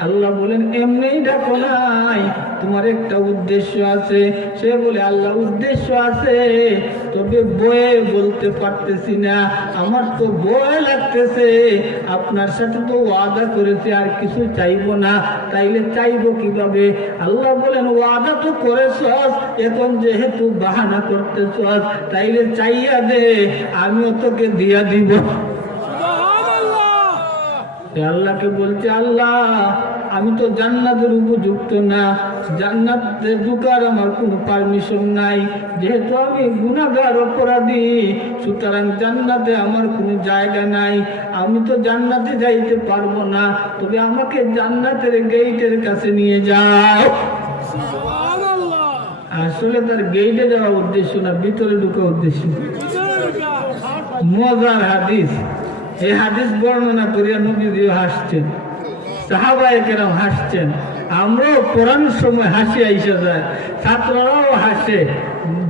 আল্লাহ বলেন, এমনি ডাকো নাই, তোমার একটা উদ্দেশ্য আছে। সে বলে, আল্লাহ উদ্দেশ্য আছে, তবে বয়ে বলতে পারতেছি না, আমার তো ভয় লাগতেছে। আপনার সাথে তো ওয়াদা করেছে আর কিছু চাইবো না, তাইলে চাইবো কিভাবে? আল্লাহ বলেন, ওয়াদা তো করেছস, এখন যেহেতু বাহানা করতেছস, তাইলে চাইয়া দে, আমিও তোকে দিয়া দিব। আল্লাহকে বলছে, আল্লাহ আমি তো জান্নাতের উপযুক্ত না, জান্নাতে ঢুকার আমার কোনো পারমিশন নাই, যেহেতু আমি গুনাহগার অপরাধী, সুতরাং জান্নাতে আমার কোনো জায়গা নাই, আমি তো জান্নাতে যাইতে পারবো না, তবে আমাকে জান্নাতের গেটের কাছে নিয়ে যাও। আসলে তার গেটে যাওয়া উদ্দেশ্য না, ভিতরে ঢুকা উদ্দেশ্য। মজার হাদিস, এই হাদিস বর্ণনা করিয়া নবীজিও হাসছেন, সাহাবায়ে কেরাম হাসছেন, আমরাও পড়ানোর সময় হাসি আইসা যায়, ছাত্ররাও হাসে,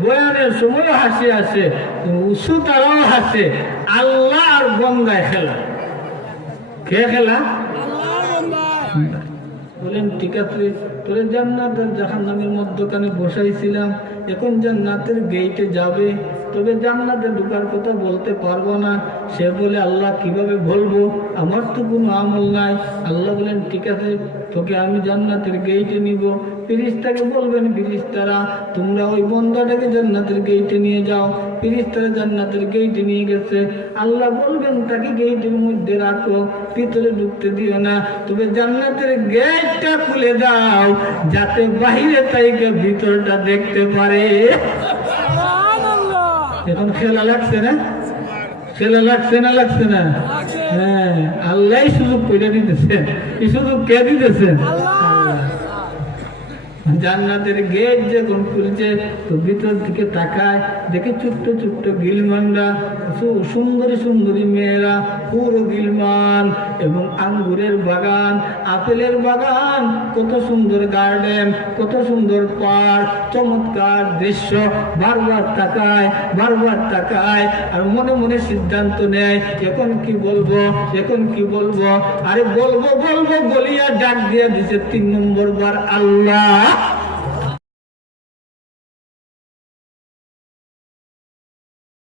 বয়ানের সময়ও হাসি আসে, শ্রোতারাও হাসে। আল্লাহ আর গঙ্গায় খেলা। কে খেলা? বলেন, ঠিক আছে, তোরে জান্নাত আর জাহান্নামের মধ্যখানে বসাইছিলাম, এখন জান্নাতের গেটে যাবে, তবে জান্নাতে ঢোকার কথা বলতে পারবো না। সে বলে, আল্লাহ কিভাবে বলবো, আমার তো কোনো আমল নাই। আল্লাহ বলেন, ঠিক আছে, তোকে আমি জান্নাতের গেটে নিব। ফেরেশতাকে বলবেন, ফেরেশতারা তোমরা ওই বন্দাটাকে জান্নাতের গেটে নিয়ে যাও। ফেরেশতারা জান্নাতের গেটে নিয়ে গেছে। আল্লাহ বলবেন, তাকে গেটের মধ্যে রাখো, ভিতরে ঢুকতে দিও না, তবে জান্নাতের গেটটা খুলে দাও, যাতে বাহিরে তাইকে ভিতরটা দেখতে পারে। এখন খেলা লাগছে না? খেলা লাগছে না? লাগছে না? হ্যাঁ, আল্লাহ সুযোগ করে দিতেছে। এই সুযোগ কে দিতেছে? জান্নাতের গেট যখন খুলছে, তো ভিতর দিকে তাকায়, দেখে ছোট্ট ছোট্ট গিলমানরা, সুন্দরী সুন্দরী মেয়েরা, পুরো গিলমান, এবং আঙ্গুরের বাগান, আপেলের বাগান, কত সুন্দর গার্ডেন, কত সুন্দর পার্ক, চমৎকার দৃশ্য। বারবার তাকায়, বারবার তাকায়, আর মনে মনে সিদ্ধান্ত নেয়, এখন কি বলবো, এখন কি বলবো। আরে বলবো বলবো বলিয়া ডাক দিয়ে দিছে 3 নম্বর বার, আল্লাহ।